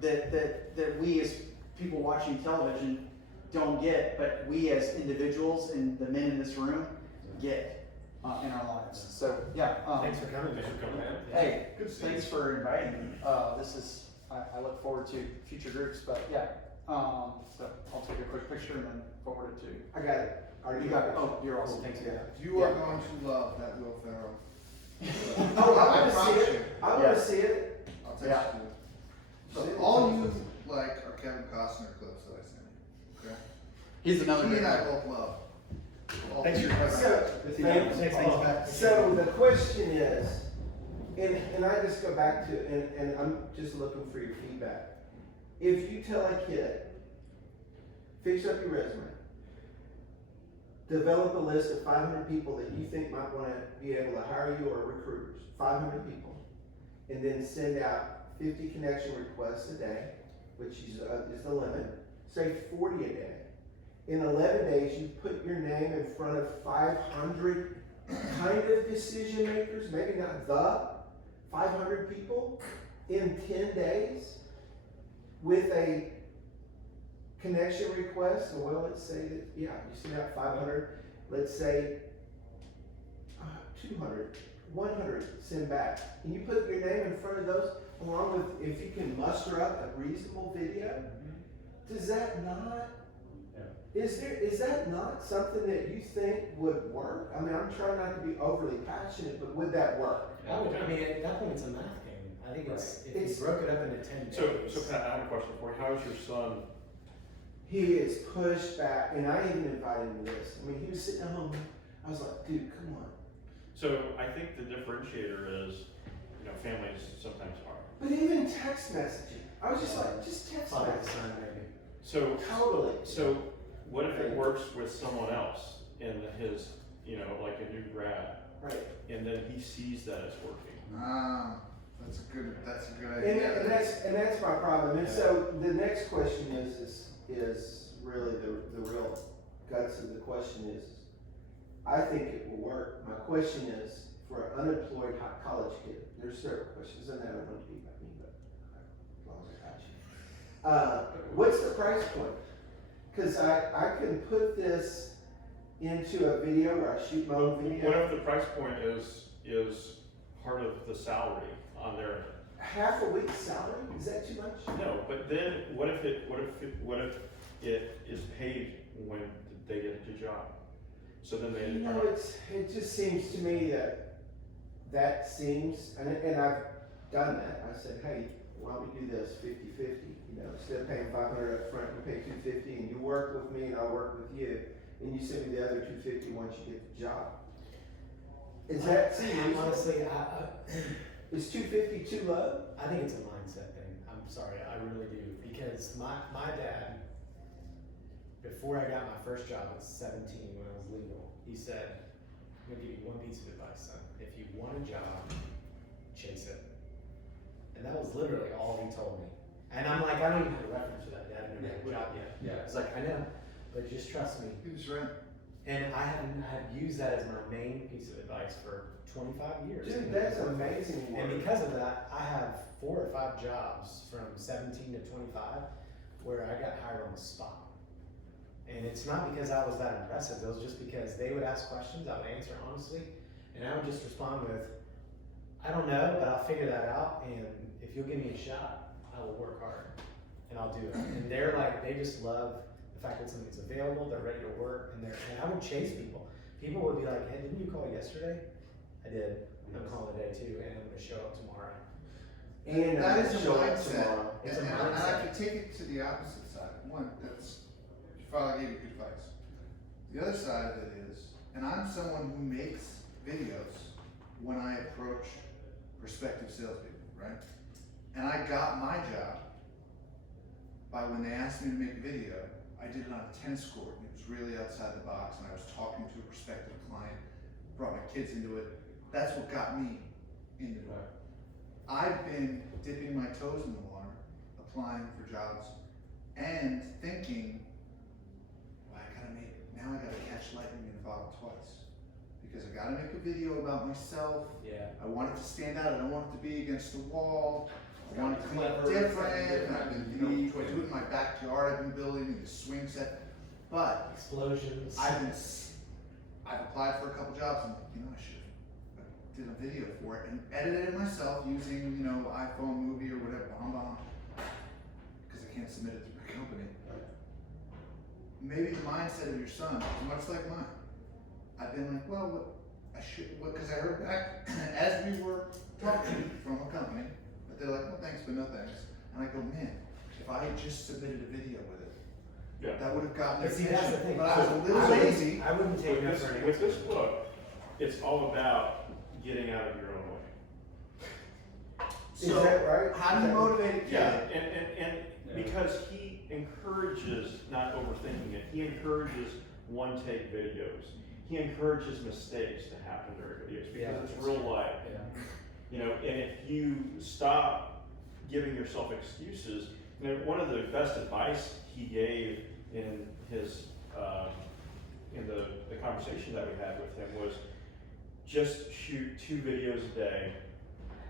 that we as people watching television don't get, but we as individuals and the men in this room get in our lives. So yeah. Thanks for coming, man. Thanks for coming, man. Hey, Good to see thanks for inviting me. This is I look forward to future groups, but yeah. So I'll take a quick picture and then forward it to. I got it. You got it. Oh, you're awesome. Thanks. Yeah. You are going to love that Will Ferrell. Oh, I I wanna promise see you. it. I wanna see it. I'll text Yeah. you. So all you like are Kevin Costner clips that I sent you. Okay. He's another He great and I guy. both love. Thanks for your question. So the question is, and I just go back to, and I'm just looking for your feedback. If you tell a kid, fix up your resume, develop a list of 500 people that you think might want to be able to hire you or recruiters, 500 people, and then send out 50 connection requests a day, which is the limit, say 40 a day. In 11 days, you put your name in front of 500 kind of decision makers, maybe not the 500 people, in 10 days with a connection request. So, well, let's say that, yeah, you send out 500, let's say 200, 100 send back. And you put your name in front of those, along with, if you can muster up a reasonable video, does that not, is that not something that you think would work? I mean, I'm trying not to be overly passionate, but would that work? I mean, at that point, it's a math game. I think it's, if It's- you broke it up into 10 days. So Pat, I have a question for you. How is your son? He is pushed back, and I even invited him to this. I mean, he was sitting at home. I was like, dude, come on. So I think the differentiator is, families sometimes are. But even text messaging, I was just like, just text Father, message. son, maybe. So Totally. So what if it works with someone else in his, like a new grad, Right. and then he sees that it's working? Ah, that's a good And, idea. and that's my problem. And so the next question is really the real guts of the question is, I think it will work. My question is, for an unemployed college kid, there's several questions, and I don't want to be about me, but as long as I got you. What's the price point? Because I can put this into a video where I shoot my own video. What if the price point is part of the salary on their? Half a week's salary? Is that too much? No, but then what if it is paid when they get a job? So then they. You know, it just seems to me that seems, and I've done that. I said, hey, why don't we do this 50-50? Instead of paying 500 up front, you pay 250, and you work with me, and I'll work with you, and you send me the other 250 once you get the job. Is that Honestly, is 250 too low? I think it's a mindset thing. I'm sorry, I really do. Because my dad, before I got my first job at 17 when I was legal, he said, I'm gonna give you one piece of advice, son. If you want a job, chase it. And that was literally all he told me. And I'm like, I don't even have a reference for that. Dad, I never had a job yet. Yeah. It's like, I know, but just trust me. He was right. And I have used that as my main piece of advice for 25 years. Dude, that's amazing work. And because of that, I have 4 or 5 jobs from 17 to 25 where I got hired on the spot. And it's not because I was that impressive, it was just because they would ask questions, I would answer honestly, and I would just respond with, I don't know, but I'll figure that out, and if you'll give me a shot, I will work hard, and I'll do it. And they're like, they just love the fact that something's available, they're ready to work, and I would chase people. People would be like, hey, didn't you call yesterday? I did. I'm calling today too, and I'm gonna show up tomorrow. And That is a show up mindset. tomorrow. It's a And I mindset. could take it to the opposite side. One, that's, your father gave you good advice. The other side of it is, and I'm someone who makes videos when I approach prospective salespeople, right? And I got my job by when they asked me to make a video, I did it on a tennis court, and it was really outside the box, and I was talking to a prospective client, brought my kids into it. That's what got me into it. I've been dipping my toes in the water, applying for jobs, and thinking, well, now I gotta catch lightning in a bottle twice. Because I gotta make a video about myself. Yeah. I want it to stand out, I don't want it to be against the wall. I want it to Clever, be different, different. and I've been doing it in my backyard, I've been building the swing set. But Explosions. I've applied for a couple jobs and, I should have did a video for it and edited it myself using, iPhone movie or whatever, because I can't submit it to my company. Maybe the mindset of your son is much like mine. I've been like, well, because I heard back as we were talking from a company, but they're like, well, thanks, but no thanks. And I go, man, if I had just submitted a video with it, Yeah. that would have gotten But see, attention. that's the thing. But I was a little lazy. I wouldn't take that With for this, any. with this book, it's all about getting out of your own way. Is that right? How do you motivate a kid? Yeah, and because he encourages not overthinking it, he encourages one-take videos. He encourages mistakes to happen during videos because it's real life. Yeah. And if you stop giving yourself excuses, one of the best advice he gave in his in the conversation that we had with him was just shoot 2 videos a day.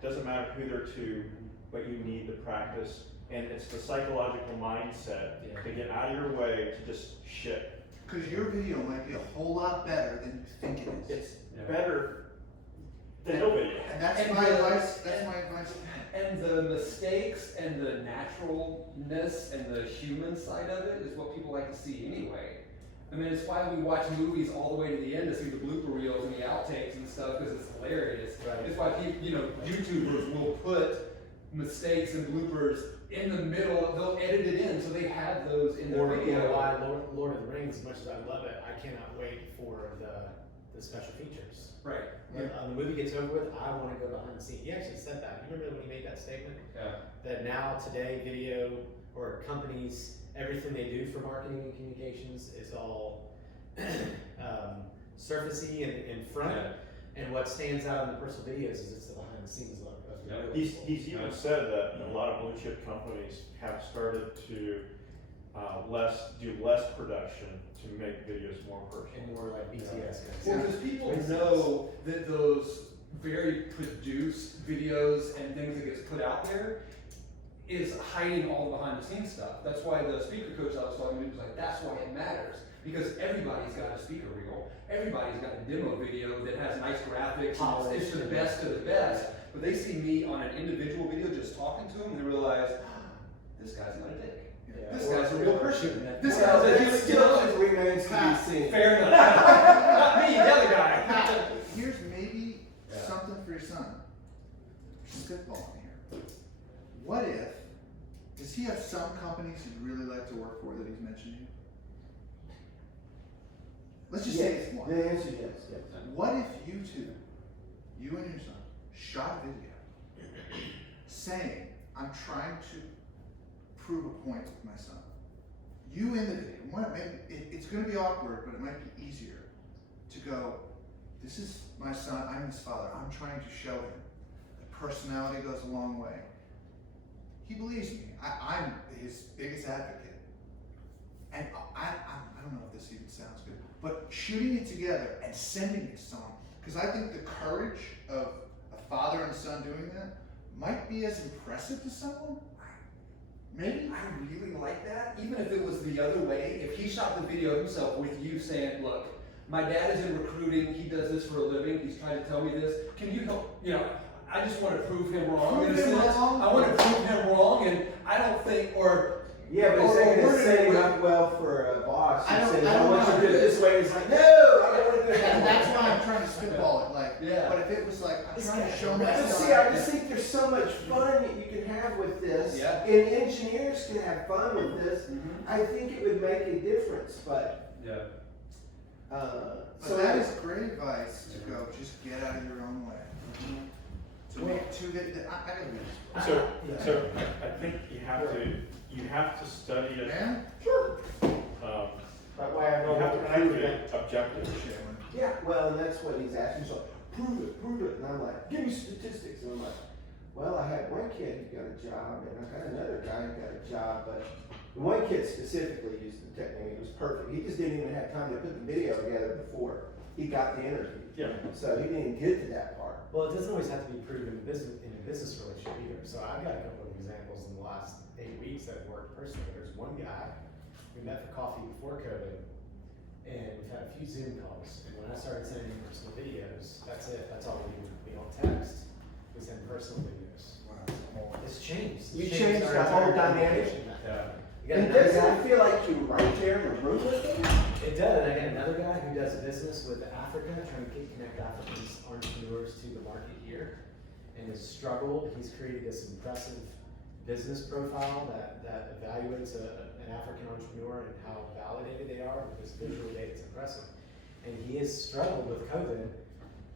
Doesn't matter who they're to, but you need to practice. And it's the psychological mindset to get out of your way to just shit. Because your video might be a whole lot better than you think it is. It's better than no video. And that's And my the- advice. That's my advice. And the mistakes and the naturalness and the human side of it is what people like to see anyway. I mean, it's why we watch movies all the way to the end to see the blooper reels and the outtakes and stuff because it's hilarious. Right. It's why people, YouTubers will put mistakes and bloopers in the middle. They'll edit it in so they have those in their Or video. why Lord of the Rings, as much as I love it, I cannot wait for the special features. Right. When the movie gets over with, I want to go behind the scenes. He actually said that. You remember when he made that statement? Yeah. That now, today, video or companies, everything they do for marketing and communications is all surfacey and front. Yeah. And what stands out in the personal videos is it's the behind the scenes look. Yeah. He's even said that a lot of blue chip companies have started to do less production to make videos more personal. And more like BTS. Well, because people know that those very produced videos and things that gets put out there is hiding all the behind the scenes stuff. That's why the speaker coach I was talking to was like, that's why it matters. Because everybody's got a speaker reel, everybody's got a demo video that has nice graphics, and it's the best of the best. But they see me on an individual video just talking to them and they realize, this guy's not a dick. Yeah. This guy's a real person. This Well, guy's a that human still being. remains to be seen. Fair enough. Not me, the other guy. Here's maybe Yeah. something for your son. Spitballing here. What if, does he have some companies he'd really like to work for that he's mentioning? Let's just say it's one. The answer is yes. What if you two, you and your son, shot a video saying, I'm trying to prove a point with my son. You in the video, it's going to be awkward, but it might be easier to go, this is my son, I'm his father, I'm trying to show him that personality goes a long way. He believes me, I'm his biggest advocate. And I don't know if this even sounds good, but shooting it together and sending it to someone, because I think the courage of a father and son doing that might be as impressive to someone. Maybe. I really like that. Even if it was the other way, if he shot the video himself with you saying, look, my dad is in recruiting, he does this for a living, he's trying to tell me this, can you help, I just want to prove him wrong. Prove him wrong. I want to prove him wrong, and I don't think, Yeah, but it's Or saying we're it's setting gonna- up well for a boss. I He don't- says, I I don't want you know. to do it this way. It's like, no, I don't want to do it that And way. that's why I'm trying to spitball it, like, Yeah. but if it was like, I'm It's trying to got- show my But son. see, I just think there's so much fun that you can have with this. Yeah. And engineers can have fun with this. I think it would make a difference, but, So that is great advice to go, just get out of your own way. To make two that, I gotta read this. So I think you have to study it. Man? That way I know You have what to to prove prove it objective. Yeah, well, and that's what he's asking. So, prove it. And I'm like, give me statistics. And I'm like, well, I had one kid who got a job, and I got another guy who got a job, but the one kid specifically used the technique. It was perfect. He just didn't even have time to put the video together before he got the interview. Yeah. So he didn't get to that part. Well, it doesn't always have to be proven in a business relationship either. So I've got a couple of examples in the last 8 weeks that worked personally. There's one guy who we met for coffee before COVID, and we've had a few Zoom calls. And when I started sending him personal videos, that's it. That's all we do. We don't text. We send personal videos. Wow. It's changed. You It's changed our the whole entire dynamic. communication method. Yeah. You got And another doesn't guy- it feel like you're right there in the room with them? It does, and I got another guy who does business with Africa, trying to connect African entrepreneurs to the market here, and has struggled. He's created this impressive business profile that evaluates an African entrepreneur and how validated they are, because visually it's impressive. And he has struggled with COVID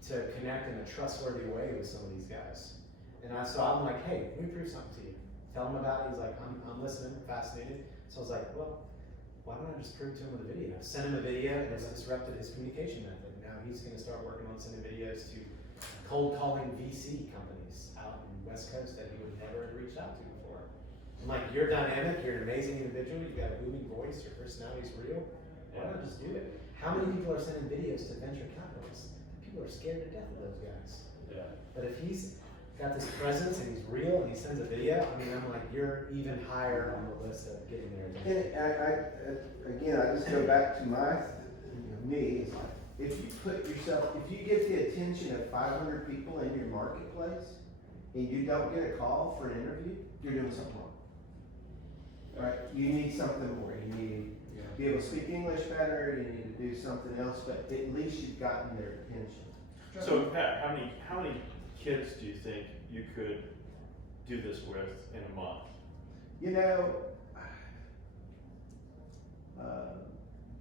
to connect in a trustworthy way with some of these guys. And so I'm like, hey, let me prove something to you. Tell him about it. He's like, I'm listening, fascinated. So I was like, well, why don't I just prove to him with a video? Send him a video, and it's disrupted his communication method. Now he's going to start working on sending videos to cold calling VC companies out in the West Coast that he would never have reached out to before. I'm like, you're dynamic, you're an amazing individual, you've got a booming voice, your personality's real. Why not just do it? How many people are sending videos to venture capitalists? People are scared to death of those guys. Yeah. But if he's got this presence and he's real and he sends a video, I mean, I'm like, you're even higher on the list of getting their attention. And again, I just go back to me, it's like, if you get the attention of 500 people in your marketplace and you don't get a call for an interview, you're doing something wrong. Right? You need something more. You need to be able to speak English better, you need to do something else, but at least you've gotten their attention. So Pat, how many kids do you think you could do this with in a month? You know,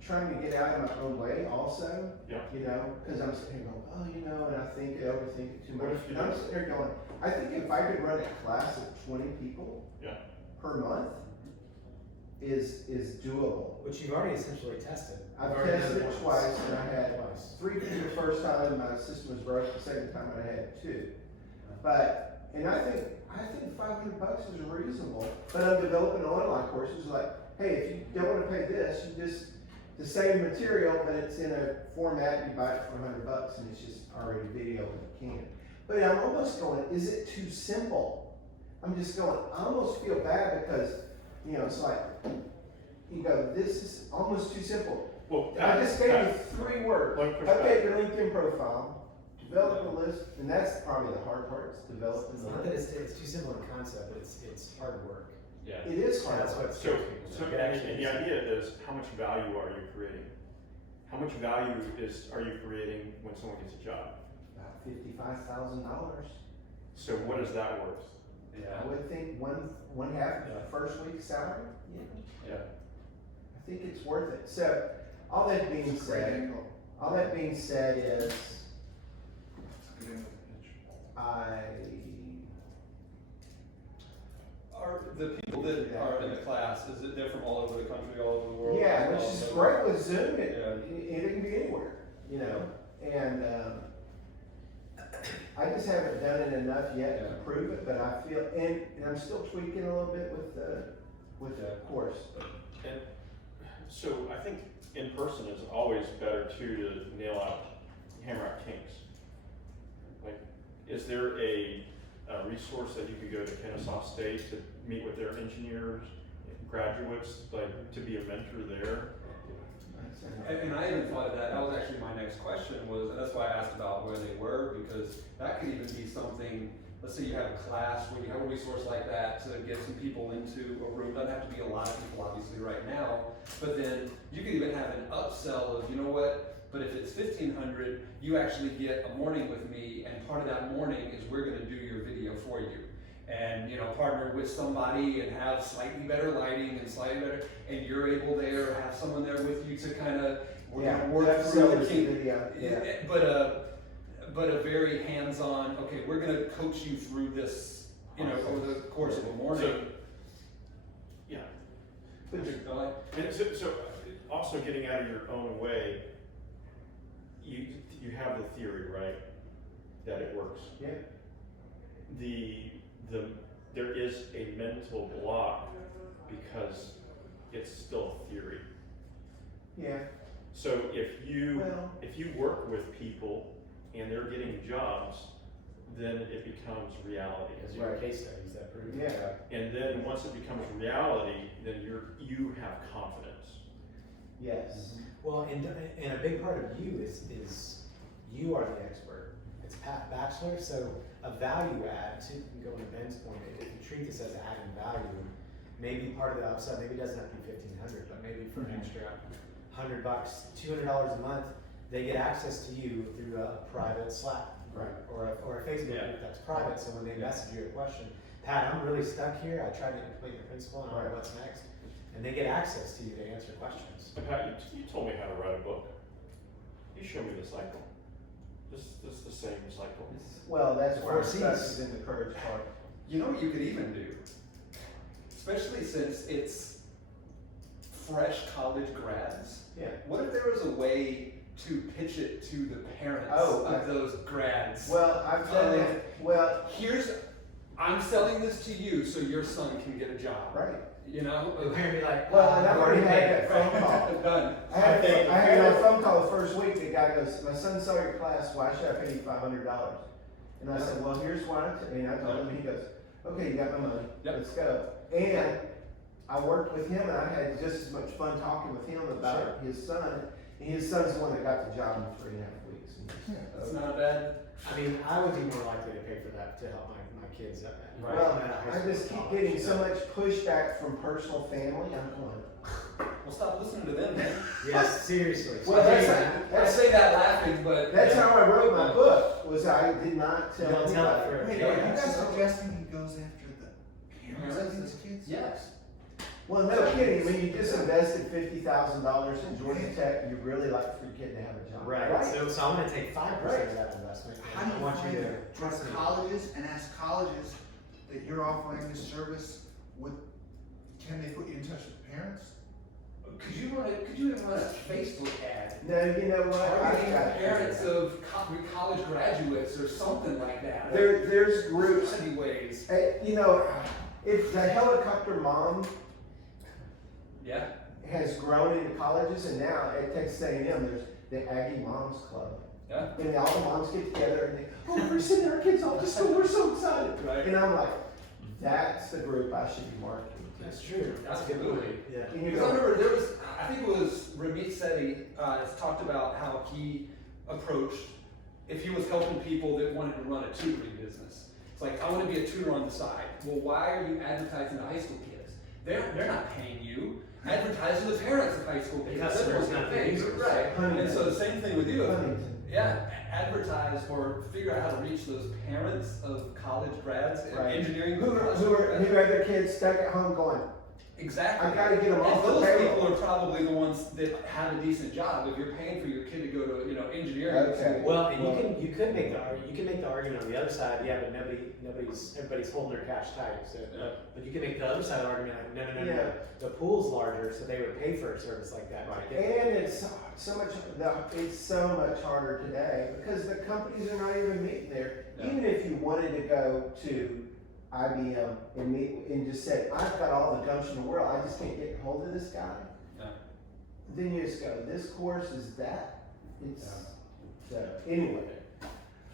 trying to get out of my own way also. Yeah. You know, because I'm sitting here going, oh, you know, and I overthink it too What much. if you And I'm don't? sitting here going, I think if I could run a class of 20 people Yeah. per month is doable. Which you've already essentially tested. I've You've already tested done it once. twice, and I had Twice. 3 people the first time, my system was broke. The second time I had 2. But, and I think $500 is reasonable. But I'm developing online courses like, hey, if you don't want to pay this, you just the same material, but it's in a format, you buy it for $100 and it's just already video in the can. But I'm almost going, is it too simple? I'm just going, I almost feel bad because, you know, it's like, you go, this is almost too simple. Well, I just gave you Pat, 3 words. let me push back. Update your LinkedIn profile, develop a list, and that's probably the hard part, is developing It's the not that list. it's too simple in concept, but it's hard work. Yeah. It is hard. That's what So, scares people. so It actually and the is. idea is, how much value are you creating? How much value are you creating when someone gets a job? About $55,000. So what is that worth? I would think one half of the first week's salary. Yeah. I think it's worth it. So, all that being Great said, angle. is, It's a good end of the pitch. Are the people that are in the class, is it they're from all over the country, all over the world? Yeah, which is great with Zoom. Yeah. It can be anywhere, you know. And I just haven't done it enough yet to Yeah. prove it, but I feel, and I'm still tweaking a little bit with the course. And so I think in person is always better too, to hammer out kinks. Like, is there a resource that you could go to Kennesaw State to meet with their engineers, graduates, like to be a mentor there? And I even thought of that. That was actually my next question was, and that's why I asked about where they were, because that could even be something. Let's say you have a class where you have a resource like that to get some people into a room. Doesn't have to be a lot of people, obviously, right now. But then you could even have an upsell of, you know what? But if it's $1,500, you actually get a morning with me, and part of that morning is we're going to do your video for you. And partner with somebody and have slightly better lighting and slightly better, and you're able there, have someone there with you to kind of work through the key. Video. But a very hands-on. Okay, we're gonna coach you through this, over the course of a morning. So, yeah. But And so also getting out of your own way, you have the theory, right, that it works. Yeah. There is a mental block because it's still theory. Yeah. So if you Well- work with people and they're getting jobs, then it becomes reality. Because you have case studies that prove it. Yeah, And then once it becomes reality, then you have confidence. yes. Well, and a big part of you is you are the expert. It's bachelor, so a value add, to go to Ben's point, if you treat this as adding value, maybe part of the upside, maybe it doesn't have to be 1,500, but maybe for an extra $100, $200 a month, they get access to you through a private Slack group or a Facebook group that's private. So when they message you a question, Pat, I'm really stuck here. I tried to implement your principle, and I don't know what's next. And they get access to you to answer questions. And Pat, you told me how to write a book. You showed me the cycle. This is the same cycle. Well, that's The where I'm 4 stuck Cs. is in the courage part. You know what you could even do? Especially since it's fresh college grads. Yeah. What if there was a way to pitch it to the parents Oh, of those grads? Well, I've done that. Well, I'm selling this to you so your son can get a job. right. You know? The parent be like, Well, and I've I've already paid had it. that phone call. Done. I had a phone call the first week. The guy goes, "My son saw your class. Why should I pay you $500?" And I said, "Well, here's why." And I told him. He goes, "Okay, you got my money. Yep. Let's go." And I worked with him, and I had just as much fun talking with him about his son. And his son's the one that got the job in 3.5 weeks. That's not bad. I mean, I would be more likely to pay for that to help my kids. Well, I just keep getting so much pushback from personal family. I'm going, Well, stop listening to them, man. Yes, seriously. Well, I say that laughing, but that's how I wrote my book. Was I did not tell Don't tell it anybody. for- Wait, Yeah. are you guys suggesting he goes after the parents of these kids? yes. Well, no kidding. When you just invested $50,000 in Georgia Tech, you really like for your kid to have a job. Right. So I'm going to take 5% of that investment. How do I you want find you to it? trust Trust me. colleges and ask colleges that you're offering this service with, can they put you in touch with parents? Could you even run a Facebook ad? No, you know what? Targeting got parents of college graduates or something like that. There's groups. Many ways. You know, if the helicopter mom Yeah. has grown into colleges, and now at Texas A&M, there's the Aggie Moms Club. Yeah. And all the moms get together and they, "Oh, we're sending our kids off to school. We're so excited." Right. And I'm like, that's the group I should be marketing to. That's true. That's a good Absolutely. point. Yeah. Can you Because I go? remember there was, I think it was Ramit Sethi has talked about how he approached, if he was helping people that wanted to run a tutoring business. It's like, I want to be a tutor on the side. Well, why are you advertising to high school kids? They're not paying you. Advertise to the parents of high school kids. The customers, not the users. Right. Huntington. And so the same thing with you. Huntington. Yeah, advertise or figure out how to reach those parents of college grads and Right. engineering. Who are their kids stuck at home going, Exactly. I gotta get them off And the those payroll. people are probably the ones that have a decent job. If you're paying for your kid to go to, engineering Okay. school. Well, and you could make the argument on the other side. Yeah, but everybody's holding their cash tight. So, but you can make the other side of the argument like, no. Yeah. The pool's larger, so they would pay for a service like that. Right. and it's so much harder today because the companies are not even meeting there. Yeah. Even if you wanted to go to IBM and meet and just say, "I've got all the gumption in the world, I just can't get hold of this guy," Yeah. then you just go, "This course is that." It's so anyway.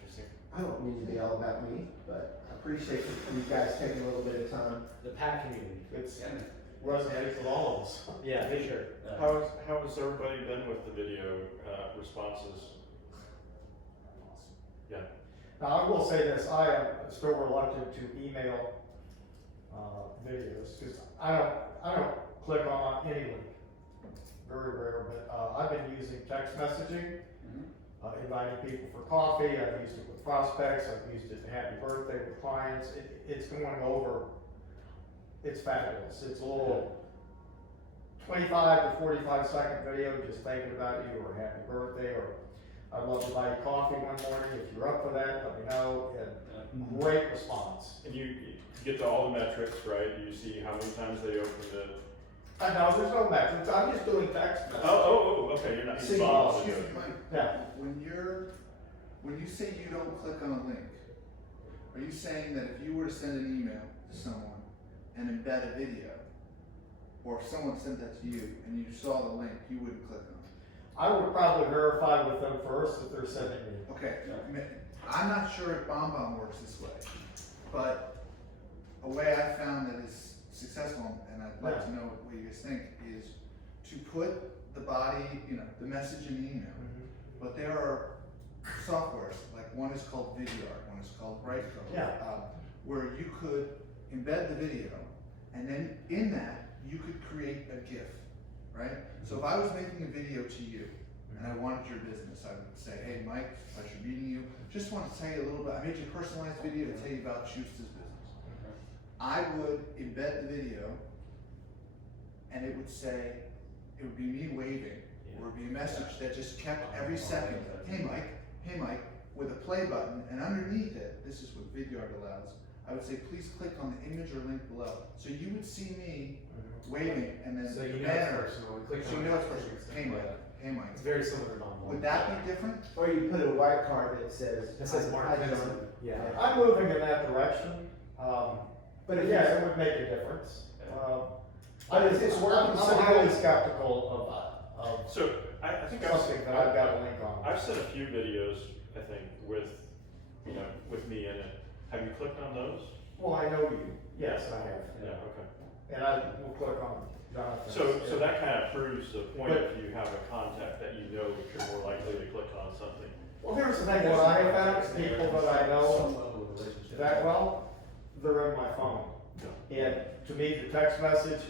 Interesting. I don't mean to be all about me, but I appreciate you guys taking a little bit of time. The PAC community. It's Yeah, man. resonates with all of us. Yeah, for sure. How has everybody been with the video responses? Yeah. Now, I will say this, I am still reluctant to email videos, because I don't click on any link. Very rare, but I've been using text messaging, inviting people for coffee, I've used it with prospects, I've used it to happy birthday with clients, it's going over, it's fabulous. It's a little 25 to 45 second video just thinking about you, or happy birthday, or I'd love to buy you coffee one morning. If you're up for that, let me know. And great response. And you get to all the metrics, right? You see how many times they opened it. I know there's no metrics. I'm just doing text messages. Okay, you're not See, involved. Excuse me, Mike. Yeah. When you say you don't click on a link, are you saying that if you were to send an email to someone and embed a video, or if someone sent that to you and you saw the link, you wouldn't click on it? I would probably verify with them first that they're sending me. Okay, I'm not sure if BombBomb works this way, but a way I found that is successful, and I'd like to know what you guys think, is to put the body, the message in the email. But there are softwares, like one is called Vidyard, one is called Brightcove, where you could embed the video, and then in that, you could create a GIF, right? So if I was making a video to you, and I wanted your business, I would say, hey Mike, pleasure meeting you. Just want to tell you a little bit, I made you a personalized video to tell you about Schuster's business. I would embed the video, and it would say, it would be me waving, or it would be a message that just kept every second, hey Mike, with a play button, and underneath it, this is what Vidyard allows, I would say, please click on the image or link below. So you would see me waving, and then So the you know it's banner, personal. Click so on you it. know it's personal, hey Mike. It's very similar to BombBomb. Would that be different? Or you put a white card that says. That says Mark "Hi, Benson." John." Yeah. I'm moving in that direction, But if yeah, it's- it would make a difference. But if it's working I'm so highly good- skeptical of So, I think something that I've got a link on. I've sent a few videos, I think, with me in it. Have you clicked on those? Well, I know you, yes, I have, Yeah, okay. and I will click on Jonathan's. So that kind of proves the point if you have a contact that you know you're more likely to click on something. Well, here's the thing, what I have found, people that I know Some level of relationship. that well, they're in my phone. And to me, the text message,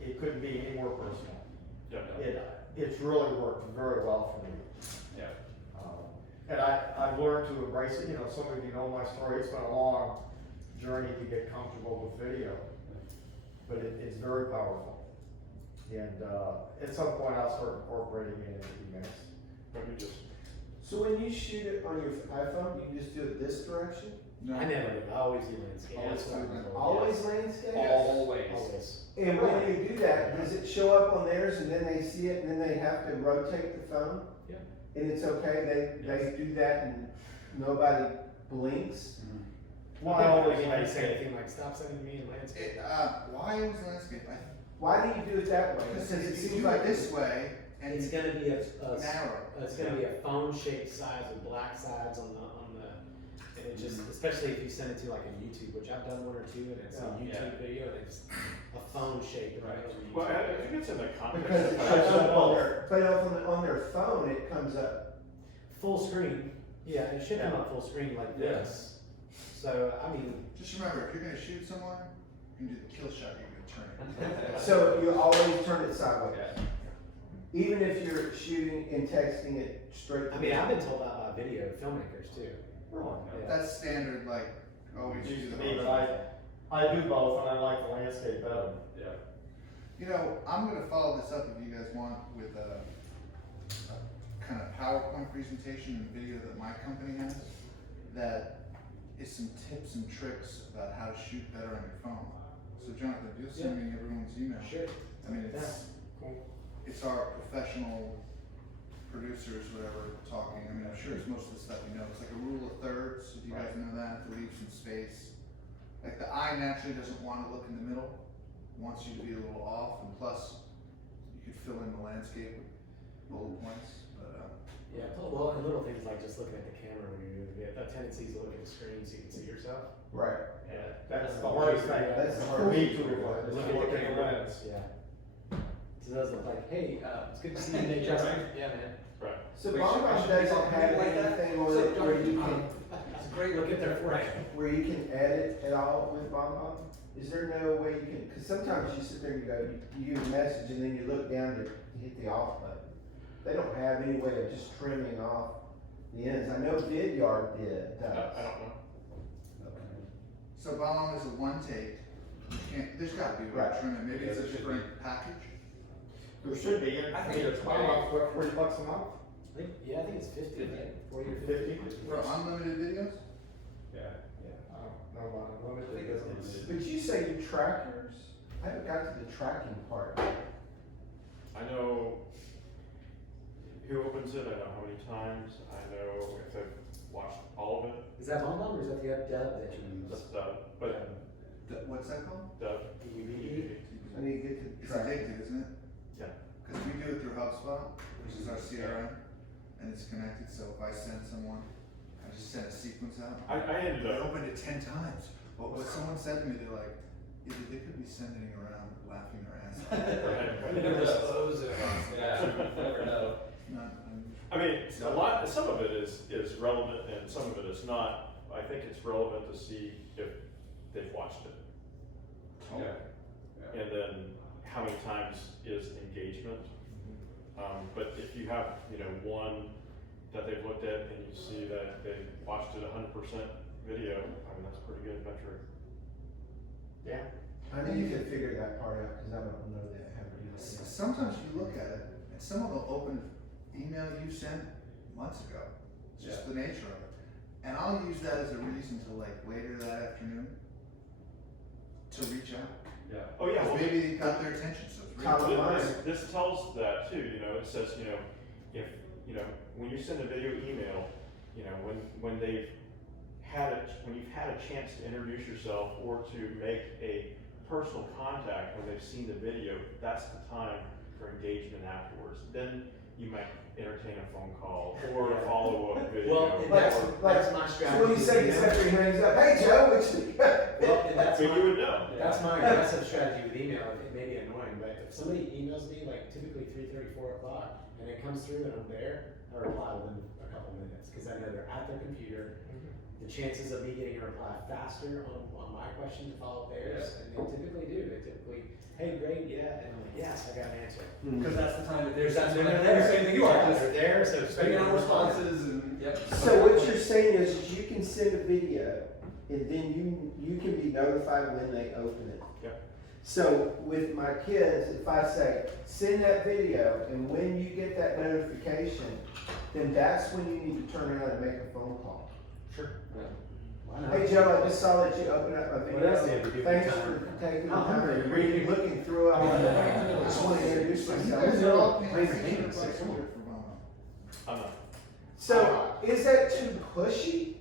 it couldn't be any more personal. Yeah. It's really worked very well for me. Yeah. And I've learned to embrace it, some of you know my story, it's been a long journey to get comfortable with video. But it's very powerful. And, at some point I'll start incorporating it into emails. Maybe just, So when you shoot it on your iPhone, you just do it this direction? No. I never do. I always do landscape. Always That's what do I'm told. Always Yes. landscape? Always. Always. And when you do that, does it show up on theirs and then they see it and then they have to rotate the phone? Yeah. And it's okay, they do that and nobody blinks? Well, I I always always like say anything like stop sending me in landscape. Why always landscape? Why do you do it that way? Because Because it if you seems do like it this way, and It's you gonna be a narrow. it's gonna be a phone shaped size with black sides on the, and it just, especially if you send it to like a YouTube, which I've done one or two, and it's a YouTube video, and it's a phone shape. Right. well, I think it's in the context Because of it how shows you up on sell. their, but on their phone, it comes up. Full screen, yeah, it should come up full screen like this. So, I mean, just remember, if you're gonna shoot someone, you can do the kill shot, you're gonna turn it. So you always turn it sideways. Yeah. Even if you're shooting and texting it straight. I mean, I've been told that by video filmmakers too. Yeah. That's standard, like, always It used use to the be, phone. but I do both, and I like the landscape better. Yeah. I'm gonna follow this up if you guys want with a kind of PowerPoint presentation and video that my company has that is some tips and tricks about how to shoot better on your phone. So Jonathan, if you'll send me everyone's email. Sure. I mean, it's our professional producers, whatever, talking. I mean, I'm sure it's most of the stuff you know. It's like a rule of thirds, if you guys know that, to leave some space. Like the eye naturally doesn't want to look in the middle, wants you to be a little off, and plus, you could fill in the landscape with bullet points, but, Yeah, well, and little things like just looking at the camera when you're doing it, that tendency is to look at the screen so you can see yourself. Right. Yeah. That's the hardest thing, That's the for me to avoid, is Look to look at the at the camera. lens. Yeah. So it does look like, hey, it's good to see you today, Justin. Yeah, man. Right. So Wait, BombBomb should we doesn't talk have like that? anything on So, it where you Jonathan, can, It's a great look at their forehead. where you can edit at all with BombBomb? Is there no way you can, cause sometimes you sit there and you go, you use a message and then you look down to hit the off button. They don't have any way of just trimming off the ends. I know Vidyard does. I don't know. so Bomb is a one take. You can't, there's gotta be a way to trim it. Maybe it's a different package. There should be, I think it's about $40 a month. I think it's 50, right? 40 or 50. For unlimited videos? Yeah. I don't know about I think unlimited. it's limited. But you say you track yours? I haven't got to the tracking part. I know who opens it, I know how many times, I know if I've watched all of it, Is that BombBomb or is that the dub that you use? that's Dove, but What's that called? Dove. I need to get to It's tracking. addictive, isn't it? Yeah. Cause we do it through HubSpot, which is our CRM, and it's connected, so if I send someone, I I just sent a sequence out. I ended I up, opened it 10 times. But what someone said to me, they're like, either they could be sending it around laughing their ass off. Never disclose it. Yeah, never know. Not I mean, some of it is relevant and some of it is not. I think it's relevant to see if they've watched it. Yeah. Yeah. And then how many times is engagement? But if you have, one that they've looked at and you see that they watched it 100% video, I mean, that's a pretty good metric. Yeah. I know you can figure that part out, cause I don't know that, haven't you? Sometimes you look at it and someone will open an email you sent months ago. It's just the nature of it. And I'll use that as a reason to like later that afternoon to reach out. Yeah. Oh, yeah. Because maybe it got their attention, so it's Top of really mind. This tells that too, it says, if, when you send a video email, when you've had a chance to introduce yourself or to make a personal contact when they've seen the video, that's the time for engagement afterwards. Then you might entertain a phone call or a follow-up video. Well, and that's my strategy. So when you say this after he hangs up, hey Joe, it's Well, and that's But my, you would know. that's my aggressive strategy with email. It may be annoying, but if somebody emails me like typically 3:30, 4 o'clock, and it comes through and I'm there, I reply within a couple minutes because I know they're at their computer. The chances of me getting a reply faster on my question to follow up theirs, and they typically do. They typically, hey, great, yeah, and I'm like, yes, I got an answer. Because that's the time that they're That's doing when the they're same thing you are. Yeah, they're there, so Checking out responses and, yep. So what you're saying is you can send a video and then you can be notified when they open it. Yep. So with my kids, if I say, send that video, and when you get that notification, then that's when you need to turn around and make a phone call. Sure. Why not? Hey Joe, I just saw that you opened up my What else do you video. have to do Thanks with time? for taking the I'm time hungry. to read, looking through it. I just want to introduce You myself. guys are all Raise paying your hand. $600 for Bono. I'm not. So is that too pushy?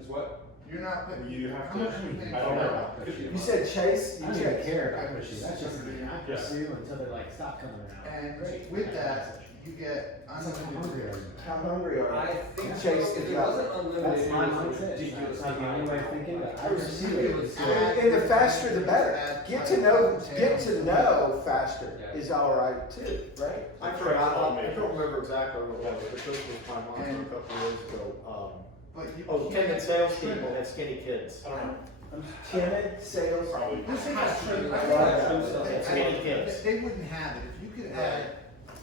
Is what? You're not paying. You have How to- much are you paying? I don't know. You said Chase, I you don't even checked. care if I push you. That's just me. I Yeah. pursue until they're like, stop coming around. And Great. with that, you get It's like, how hungry unlimited. are you? How hungry are I you? think so. Chase If the it job. wasn't unlimited, That's my it was mindset. ridiculous. It's not the only way of thinking, but I pursue You it. would So- add- And the faster the better. Get to know faster Yeah. is all right too, right? I don't remember exactly what it was, but this was my mom a couple of years ago. But you Oh, can't- timid salespeople had skinny kids. I don't know. Timid sales. Probably. This thing has trim. I I think that's think trim that's- stuff. Skinny kids. They wouldn't have it. If you could add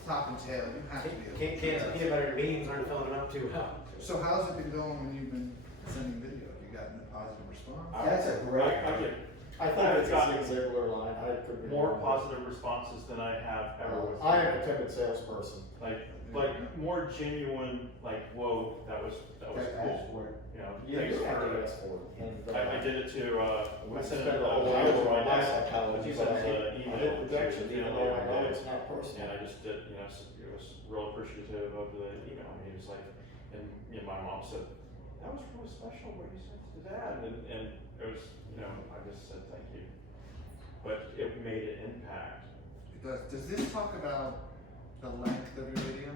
top and tail, you have to be able to. Cans of peanut butter and beans aren't filling them up too well. So how's it been going when you've been sending video? Have you gotten a positive response? That's a great. I get I think I've it's a gotten Zig Ziglar line. I could be more wrong. positive responses than I have ever with. I am a timid salesperson. Like more genuine, like, whoa, that was cool. You Thanks just have for, to ask for it. And, I did it to, I sent spend it a whole to hour my on my dad. psychology, He but sent I us hit, an I email. hit rejection, the even other though I know day. it's not personal. And I just did, it was real appreciative of the email, and he was like, and, my mom said, that was really special what you said to dad, and it was, I just said thank you. But it made an impact. It does. Does this talk about the length of your video?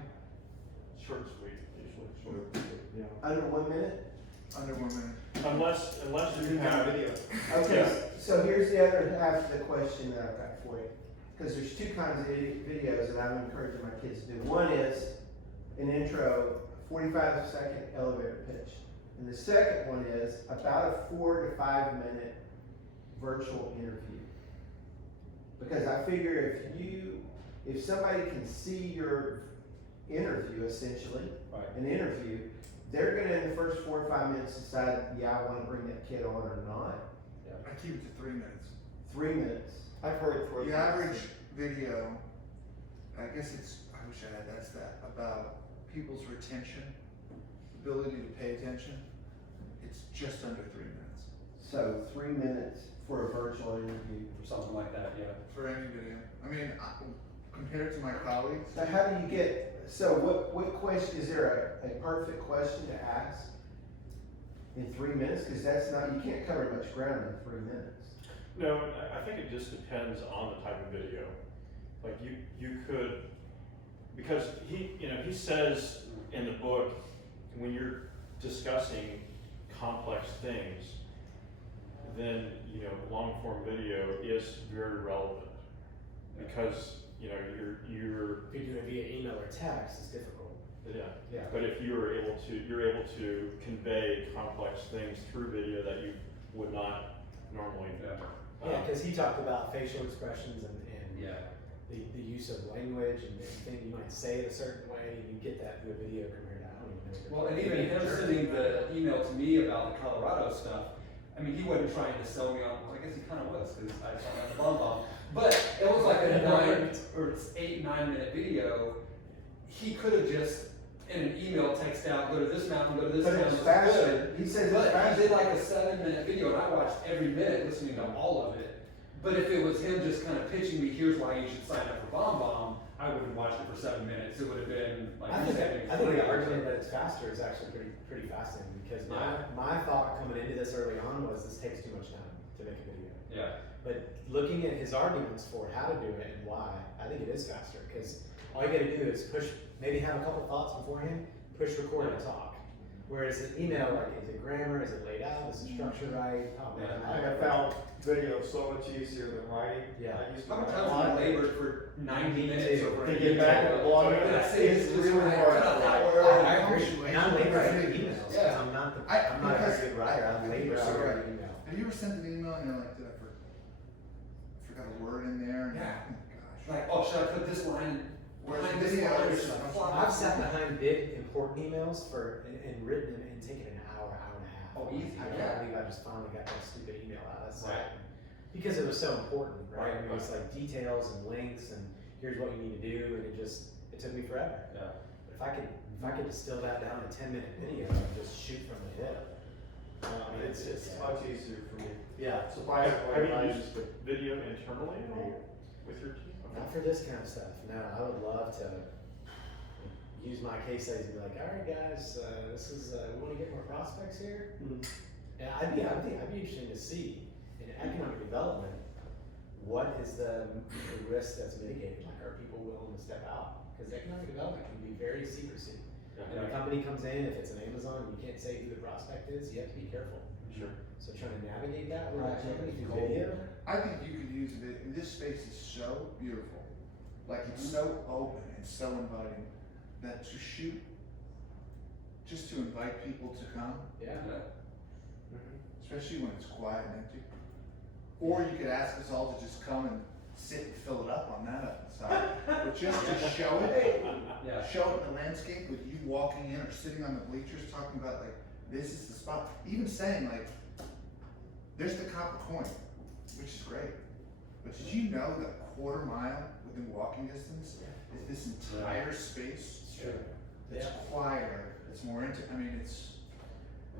Short and sweet, usually. Under 1 minute? Under 1 minute. Unless you have. Okay, Yeah. so here's the other half of the question that I've got for you. Because there's two kinds of videos that I'm encouraging my kids to do. One is an intro, 45-second elevator pitch. And the second one is about a 4 to 5 minute virtual interview. Because I figure if somebody can see your interview, essentially, an interview, they're gonna in the first 4 or 5 minutes decide, yeah, I wanna bring that kid on or not. I keep it to 3 minutes. 3 minutes. I've heard for The average video, I guess I wish I had that stat, about people's retention, ability to pay attention, it's just under 3 minutes. So 3 minutes for a virtual interview. Or something like that, yeah. For any video. I mean, compared to my colleagues, So how do you get, so what question, is there a perfect question to ask in 3 minutes? Cause that's not, you can't cover much ground in 3 minutes. No, I think it just depends on the type of video. Like you could, because he says in the book, when you're discussing complex things, then, you know, long form video is very relevant. Because, you know, you're, If you do it via email or text, it's difficult. yeah. Yeah. But if you're able to convey complex things through video that you would not normally. Yeah, because he talked about facial expressions and Yeah. the use of language and things you might say it a certain way. You get that through a video compared to I don't even know. Well, and even him sending the email to me about the Colorado stuff, I mean, he wasn't trying to sell me on, well, I guess he kind of was, because I saw that Bomb Bomb. But it was like a 9 or 8, 9 minute video. He could have just, in an email, text out, go to this mountain, go to this But mountain. it's it's faster. good. He says it's But he faster. did like a 7-minute video, and I watched every minute, listening to all of it. But if it was him just kind of pitching me, here's why you should sign up for Bomb Bomb, I would have watched it for 7 minutes. It would have been like I you think, said, I think the argument that it's faster is actually pretty fascinating because my thought coming into this early on was this takes too much time to make a video. Yeah. But looking at his arguments for how to do it and why, I think it is faster because all you gotta do is push, maybe have a couple thoughts beforehand, push record and talk. Whereas an email, like, is it grammar, is it laid out, is the structure right? Oh man, I have found video so much easier than writing. Yeah. I used to How much write a time have lot. you labored for 90 minutes over To a get back email? to blog, it's really hard. I agree. And I'm labor through emails, because Yeah. I'm not I- I'm not a because- very good writer, I'm labor So, through right. email. Have you ever sent an email and you're like, did I forgot a word in there? And you're Yeah. like, oh gosh. Like, oh, should I put this line Where's behind the this video? line, or should I flop I've this sat line? behind big important emails and written them and taken an hour and a half. Oh, easy, I yeah. can't believe I just finally got that stupid email out of sight. Right. Because it was so important, right? Right, I mean, it's like details and links and here's what you need to do, and it took me forever. Yeah. But if I could distill that down to 10-minute video and just shoot from the hip. It's much easier for me. Yeah. Surprisingly, Have I you used used the video internally at all with your team? Not for this kind of stuff. No, I would love to use my case studies and be like, all right, guys, this is we want to get more prospects here. And I'd be interested to see in economic development what is the risk that's mitigated. Like, are people willing to step out? Because economic development can be very secrecy. And a company comes in, if it's an Amazon, you can't say who the prospect is. You have to be careful. Sure. So trying to navigate that with that Right. company through video. I think you could use it. This space is so beautiful. Like, it's so open and so inviting that to shoot, just to invite people to come, Yeah. especially when it's quiet and empty. Or you could ask us all to just come and sit and fill it up on that side. But just to show it, Yeah. show it in the landscape with you walking in or sitting on the bleachers talking about, like, this is the spot. Even saying, like, there's the copper coin, which is great. But did you know that a quarter mile within walking distance is this entire space It's true. that's Yeah. quieter, it's more intimate? I mean,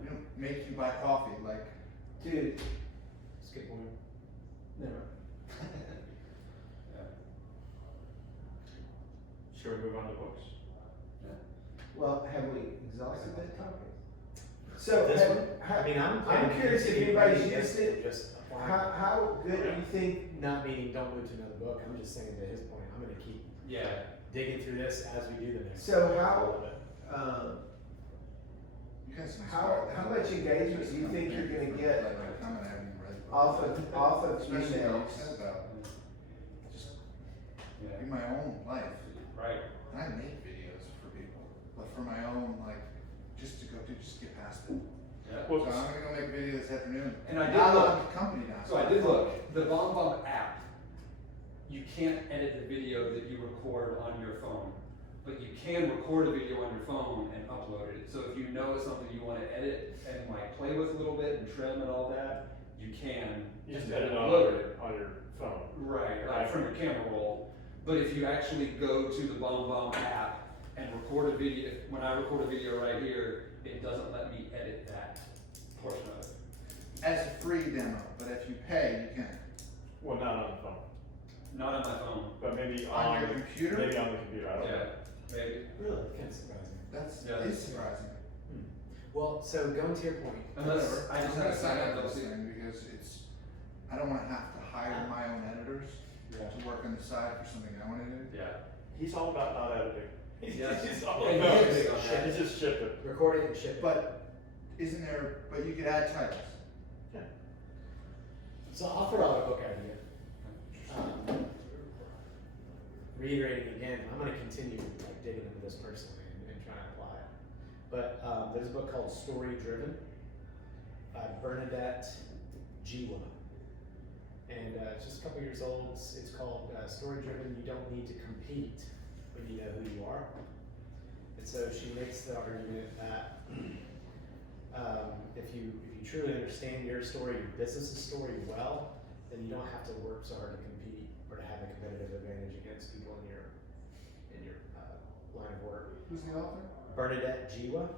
we don't make you buy coffee, like, Dude, It's a good point. never. Should we move on to books? Well, have we exhausted that topic? So, This have- one? ha- I mean, I'm curious if anybody's used it. Just applying. How good do you think? Not meaning don't move to another book. I'm just saying to his point, I'm gonna keep Yeah. digging through this as we do the next. So one. how- I love it. you guys. How much engagement do you think you're gonna get Like, come and have you read. off of Especially what you emails? said about just Yeah. in my own life. Right. And I make videos for people, but for my own, like, just to go to, just get past it. Yeah. So I'm gonna go make a video this afternoon. And I did Not look. on the company now. So I did look, the BombBomb app, you can't edit the video that you record on your phone, but you can record a video on your phone and upload it. So if you know it's something you wanna edit and like play with a little bit and trim and all that, you can. You just and edit upload it. on your phone. Right, like from your camera roll. But if you actually go to the BombBomb app and record a video, when I record a video right here, it doesn't let me edit that portion of it. As a free demo, but if you pay, you can. Well, not on the phone, Not on my phone. but maybe On your computer? Maybe on the computer, I don't know. Yeah, maybe. Really? Kind of surprising. That is surprising. Well, so going to your point. Unless, I just I'm gotta gonna sign up up for this to. thing because I don't wanna have to hire my own editors Yeah. to work on the side for something I wanna do. Yeah. He's all about not editing. Yes. He's all Yeah, about, he's big on that. he's just shipping. Record it and ship it. But isn't there, but you could add titles. So I'll throw out a book idea. Reiterating again, I'm gonna continue like digging into this personally and trying to apply it. But there's a book called Story Driven by Bernadette Jiwa. And it's just a couple years old. It's called Story Driven. You don't need to compete when you know who you are. And so she makes the argument that if you truly understand your story, your business's story well, then you don't have to work so hard to compete or to have a competitive advantage against people in your line of work. Who's the author? Bernadette Jiwa,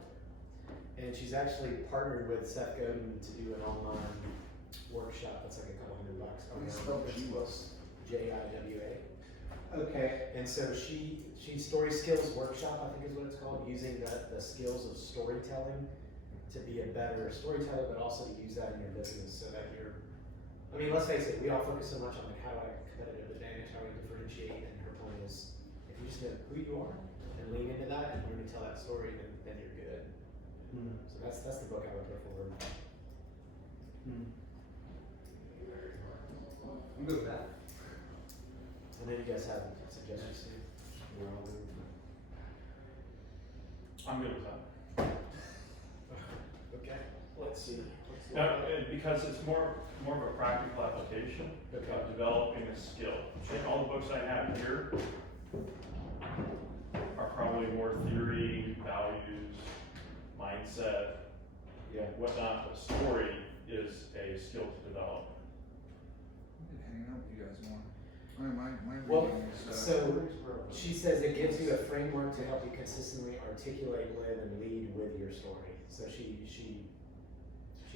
and she's actually partnered with Seth Godin to do an online workshop that's like $200. How do you spell Jiwa? Jiwa. Okay, And so she story skills workshop, I think is what it's called, using the skills of storytelling to be a better storyteller, but also to use that in your business so that I mean, let's face it, we all focus so much on like how do I have a competitive advantage, how do I differentiate, and her point is, if you just know who you are and lean into that and learn to tell that story, then you're good. So that's the book I would put forward. I'm good with that. And then you guys have suggestions too? I'm good with that. Okay. Let's see. Because it's more of a practical application Okay. of developing a skill. Like all the books I have here are probably more theory, values, mindset, whatnot. But story is a skill to develop. I've been hanging out with you guys more. My Well, reading is, so she says it gives you a framework to help you consistently articulate, live, and lead with your story. So she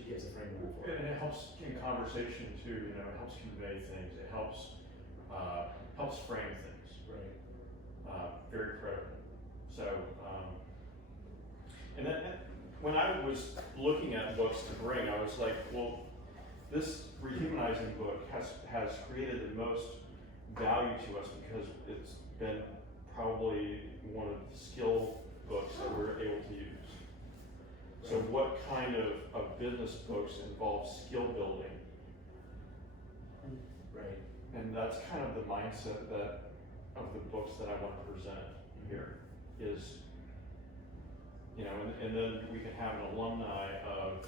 gives a framework for it. And it helps in conversation too, it helps convey things, it helps frame things. Right. Very critical. So, and then when I was looking at books to bring, I was like, well, this rehumanizing book has created the most value to us because it's been probably one of the skill books that we're able to use. So what kind of business books involve skill building? Right. And that's kind of the mindset of the books that I want to present here is, and then we can have an alumni of,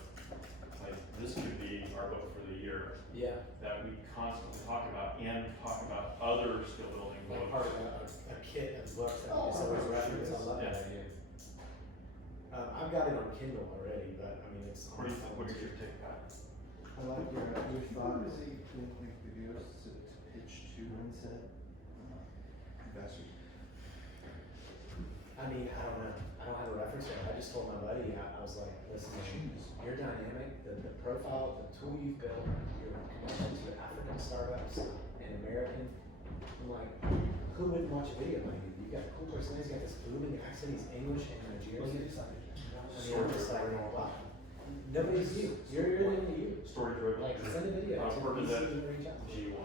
like, this could be our book for the year. Yeah. That we constantly talk about and talk about other skill building Like part books. of a kit of books that we just always reference. I love that idea. I've got it on Kindle already, but I mean, it's on What is your take, Pat? I like your thought. Who does he make videos to pitch to Mindset. investors? I mean, I don't know. I don't have a reference there. I just told my buddy, I was like, listen, you're dynamic, the profile, the tool you've built, your connection to African startups and American. I'm like, who wouldn't watch a video like you? You got a cool personality, he's got this booming accent, he's English and Nigerian. I mean, I'm just like, wow. Nobody's you. You're the only you. Story driven. Like, send a video. Where does that reach out. G1,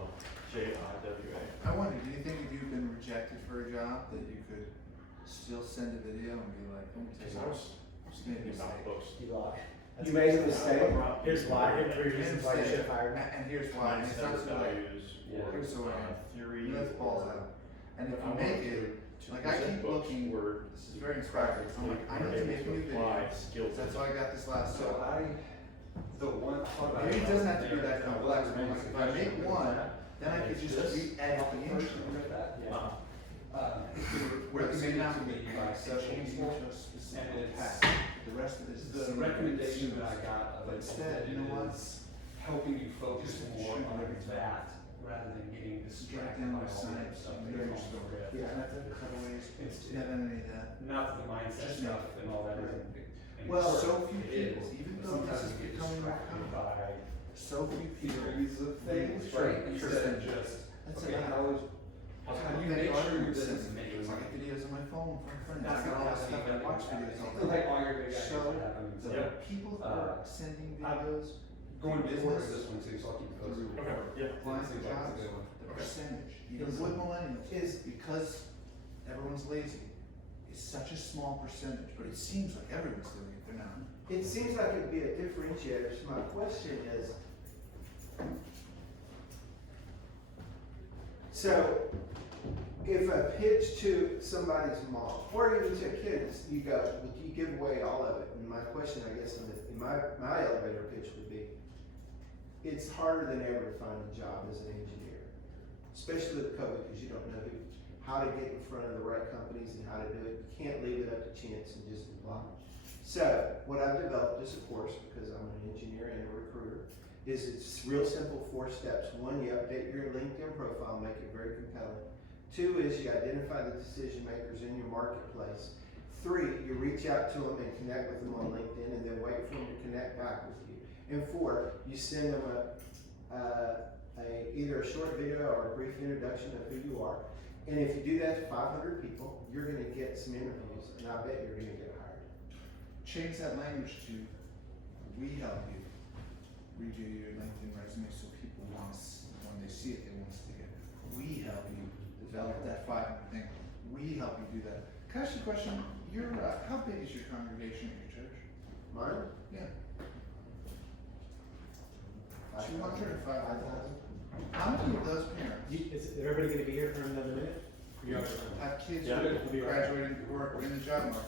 Jiwa. I wonder, do you think if you've been rejected for a job that you could still send a video and be like, let me tell you, I was maybe About books. You lie. You made a mistake. Here's why. Here's 3 reasons why you should have hired me. And here's why, and it's not so like, here's the way, Theory. let's balls out. And if you make it, like I keep looking, this is very inspiring, I'm like, I need to make new videos. Skills. That's why I got this last, So maybe it doesn't have to be that complex, but like if I make one, then I could just re-edit the intro. Where it may not be, change the intro specific text, the rest of it is The same. recommendation that I got of it Instead, you know what? is helping you focus Just more shoot on everything. that rather than getting Get distracted down by the all the other science, stuff. you know your story. Yeah. Method, cutaways, It's- you have any of that. Not that the mindset Just stuff and all that isn't. Well, important. so few It people, is, even but though this sometimes is you get becoming more distracted common, by so few people. theories of things, right? Instead of just, That's okay, it. how do you make sure your business is making I money? get videos on my phone from friends, I That's got not all how that stuff, I watch videos all the like time. all your big ideas So, that happen. So Yeah. People who are sending I'm videos, going to business record this one too, so I'll keep it posted. Okay, yeah. applying for Seems like it's a jobs, good one. the percentage, even with millennials, is because everyone's lazy. is such a small percentage, but it seems like everyone's doing it, they're not. It seems like it'd be a differentiator, so my question is, so if a pitch to somebody's mom, or even to kids, you go, you give away all of it, and my question, I guess, in my elevator pitch would be, it's harder than ever to find a job as an engineer, especially with COVID, because you don't know how to get in front of the right companies and how to do it. You can't leave it up to chance and just apply. So what I've developed is, of course, because I'm an engineer and a recruiter, is it's real simple 4 steps. 1, you update your LinkedIn profile, make it very compelling. 2 is you identify the decision makers in your marketplace. 3, you reach out to them and connect with them on LinkedIn, and then wait for them to connect back with you. And 4, you send them either a short video or a brief introduction of who you are. And if you do that to 500 people, you're going to get some interviews, and I bet you're going to get hired. Change that language to, we help you redo your LinkedIn resume so people want to, when they see it, they want to stick it. We help you develop that 500 thing. We help you do that. Can I ask you a question? How big is your congregation at your church? Mine? Yeah. 5,000. 200 or 500? 5,000. How many of those parents Is everybody gonna be here for another minute? You have time. have kids Yeah. who are graduating who are in the job market?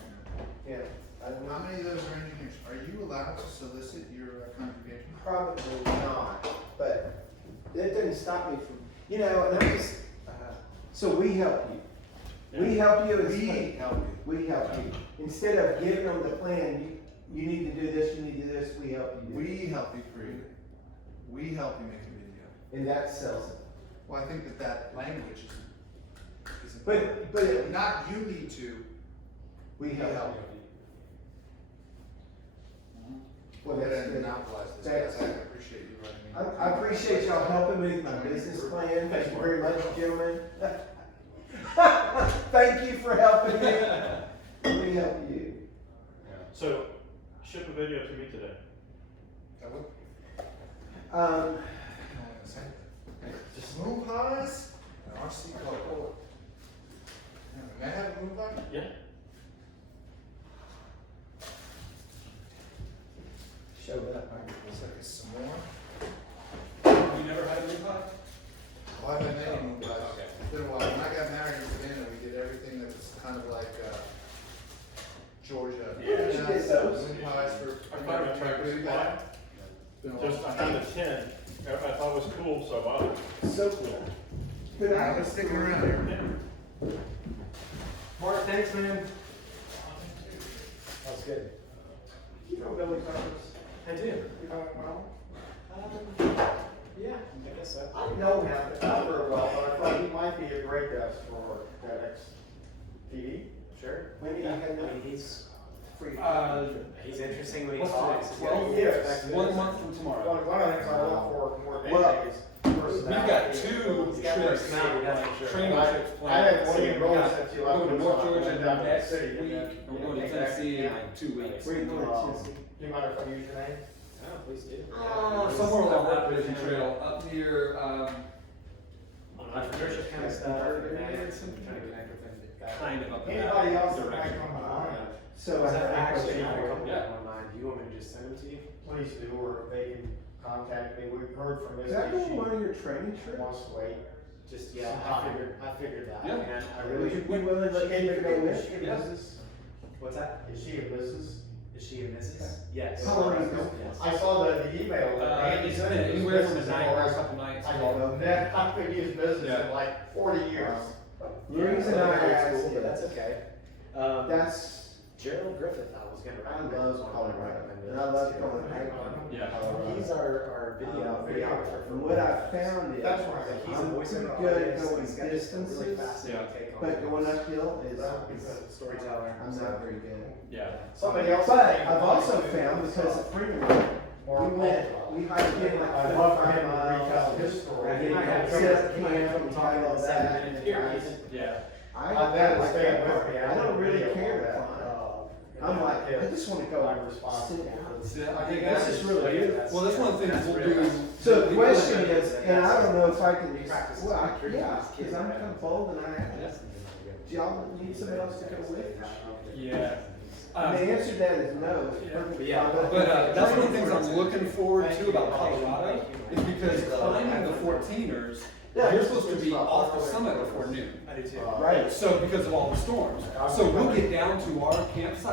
Yeah. How many of those are engineers? Are you allowed to solicit your congregation? Probably not, but that doesn't stop me from, and I'm just, so we help you. We help you. We help you. We help you. Instead of giving them the plan, you need to do this, you need to do this, we help you do it. We help you create it. We help you make a video. And that sells it. Well, I think that language is But not you need to. we help you. Well, Go that's ahead and good. monopolize this. That's- I appreciate you letting me. I appreciate y'all helping me with my business plan. Thank you very much, gentlemen. Thank you for helping me. We help you. So, ship a video to me today. I would. Um, Just moon pies and RC color. May I have a moon pie? Yeah. showed up. Looks like it's some more. You never had a moon pie? Well, I've had many moon pies. Okay. It's been a while. When I got married in Savannah, we did everything that was kind of like Georgia. Yeah. You should get those. Moon pies for. I found a Tractor Supply. Been a while. Just, I found a tin. I thought it was cool, so I bought it. So cool. But I've been sticking around here. Yeah. Mark, thanks, man. That was good. You know Billy Cummings? I do. You know him well? Yeah, I guess so. I know him, but not very well, but I thought he might be a great guest for FedEx TV. Sure. When do you Yeah, have I that? mean, he's interesting when he What's talks. today? He's got 12? Yes. 1 month from tomorrow. One of the things I look for more than Well, anything is We've got personality. 2 He's got trips, personality, that's for sure. training trips I planned. had one of your goals got- since you We're left. going to Woodstock, North Georgia went down to the next city, week, and then and we're going to came back Tennessee in again. like 2 weeks. Where you going to Tennessee? Do you mind if I use your name? Oh, please do. Somewhere along that Appalachian Trail, up near, Entrepreneurship kind of stuff, events, and trying to connect with them. kind of up in that Anybody else that direction. might come to mind? So Is I that think actually I have a couple Yeah. of online? Do you want me to just send them to you? Please do, or they can contact me. We've heard from Is Ms. that She one of your training trips? wants to wait. Just, yeah, I figured that. Yeah. And I Would really, you be willing to let me go with you? Yeah. what's that? Is she a Mrs.? Is she a Mrs.? Yes. How long ago? Yes. I saw the email. that Andy It's sent been me. anywhere from a Mrs. night or or a else couple nights. I don't know. I could use business Yeah. in like 40 years. The reason I asked But you, that's okay. that's, Gerald Griffith, I was gonna I recommend. love as one of Colorado, my recommended and I love too. going hiking. Yeah. He's our videographer. And what I found is, That's why He's a I'm voice pretty over good at artist. going He's got just a really distances, fascinating Yeah. take on but it. going uphill is, He's a storyteller. I'm not very good. Yeah. Somebody else. But I've also found, because of freedom, we hiked in like I'd love for him to retell his story. He might have Set up he might have camp, come talking all in that. 7 minute periods. Yeah. I've had to stand with me. I don't really care that much. I'm like, I It's just wanna go I'm and responsible sit down. for Yeah, I think This that's is really good. Well, that's one of the things we'll do. So the question is, and I don't know if I can, Practice well, is yeah, kids cause I'm have kind of bold and I have That's to. the Do y'all need somebody else to go with? Yeah. And the answer to that is no, it's perfectly Yeah. fine. But that's one of the things I'm looking forward to about Colorado, is because climbing the 14ers, you're supposed to be off the summit before noon. I do too. Right. So because of all the storms. So we'll get down to our campsite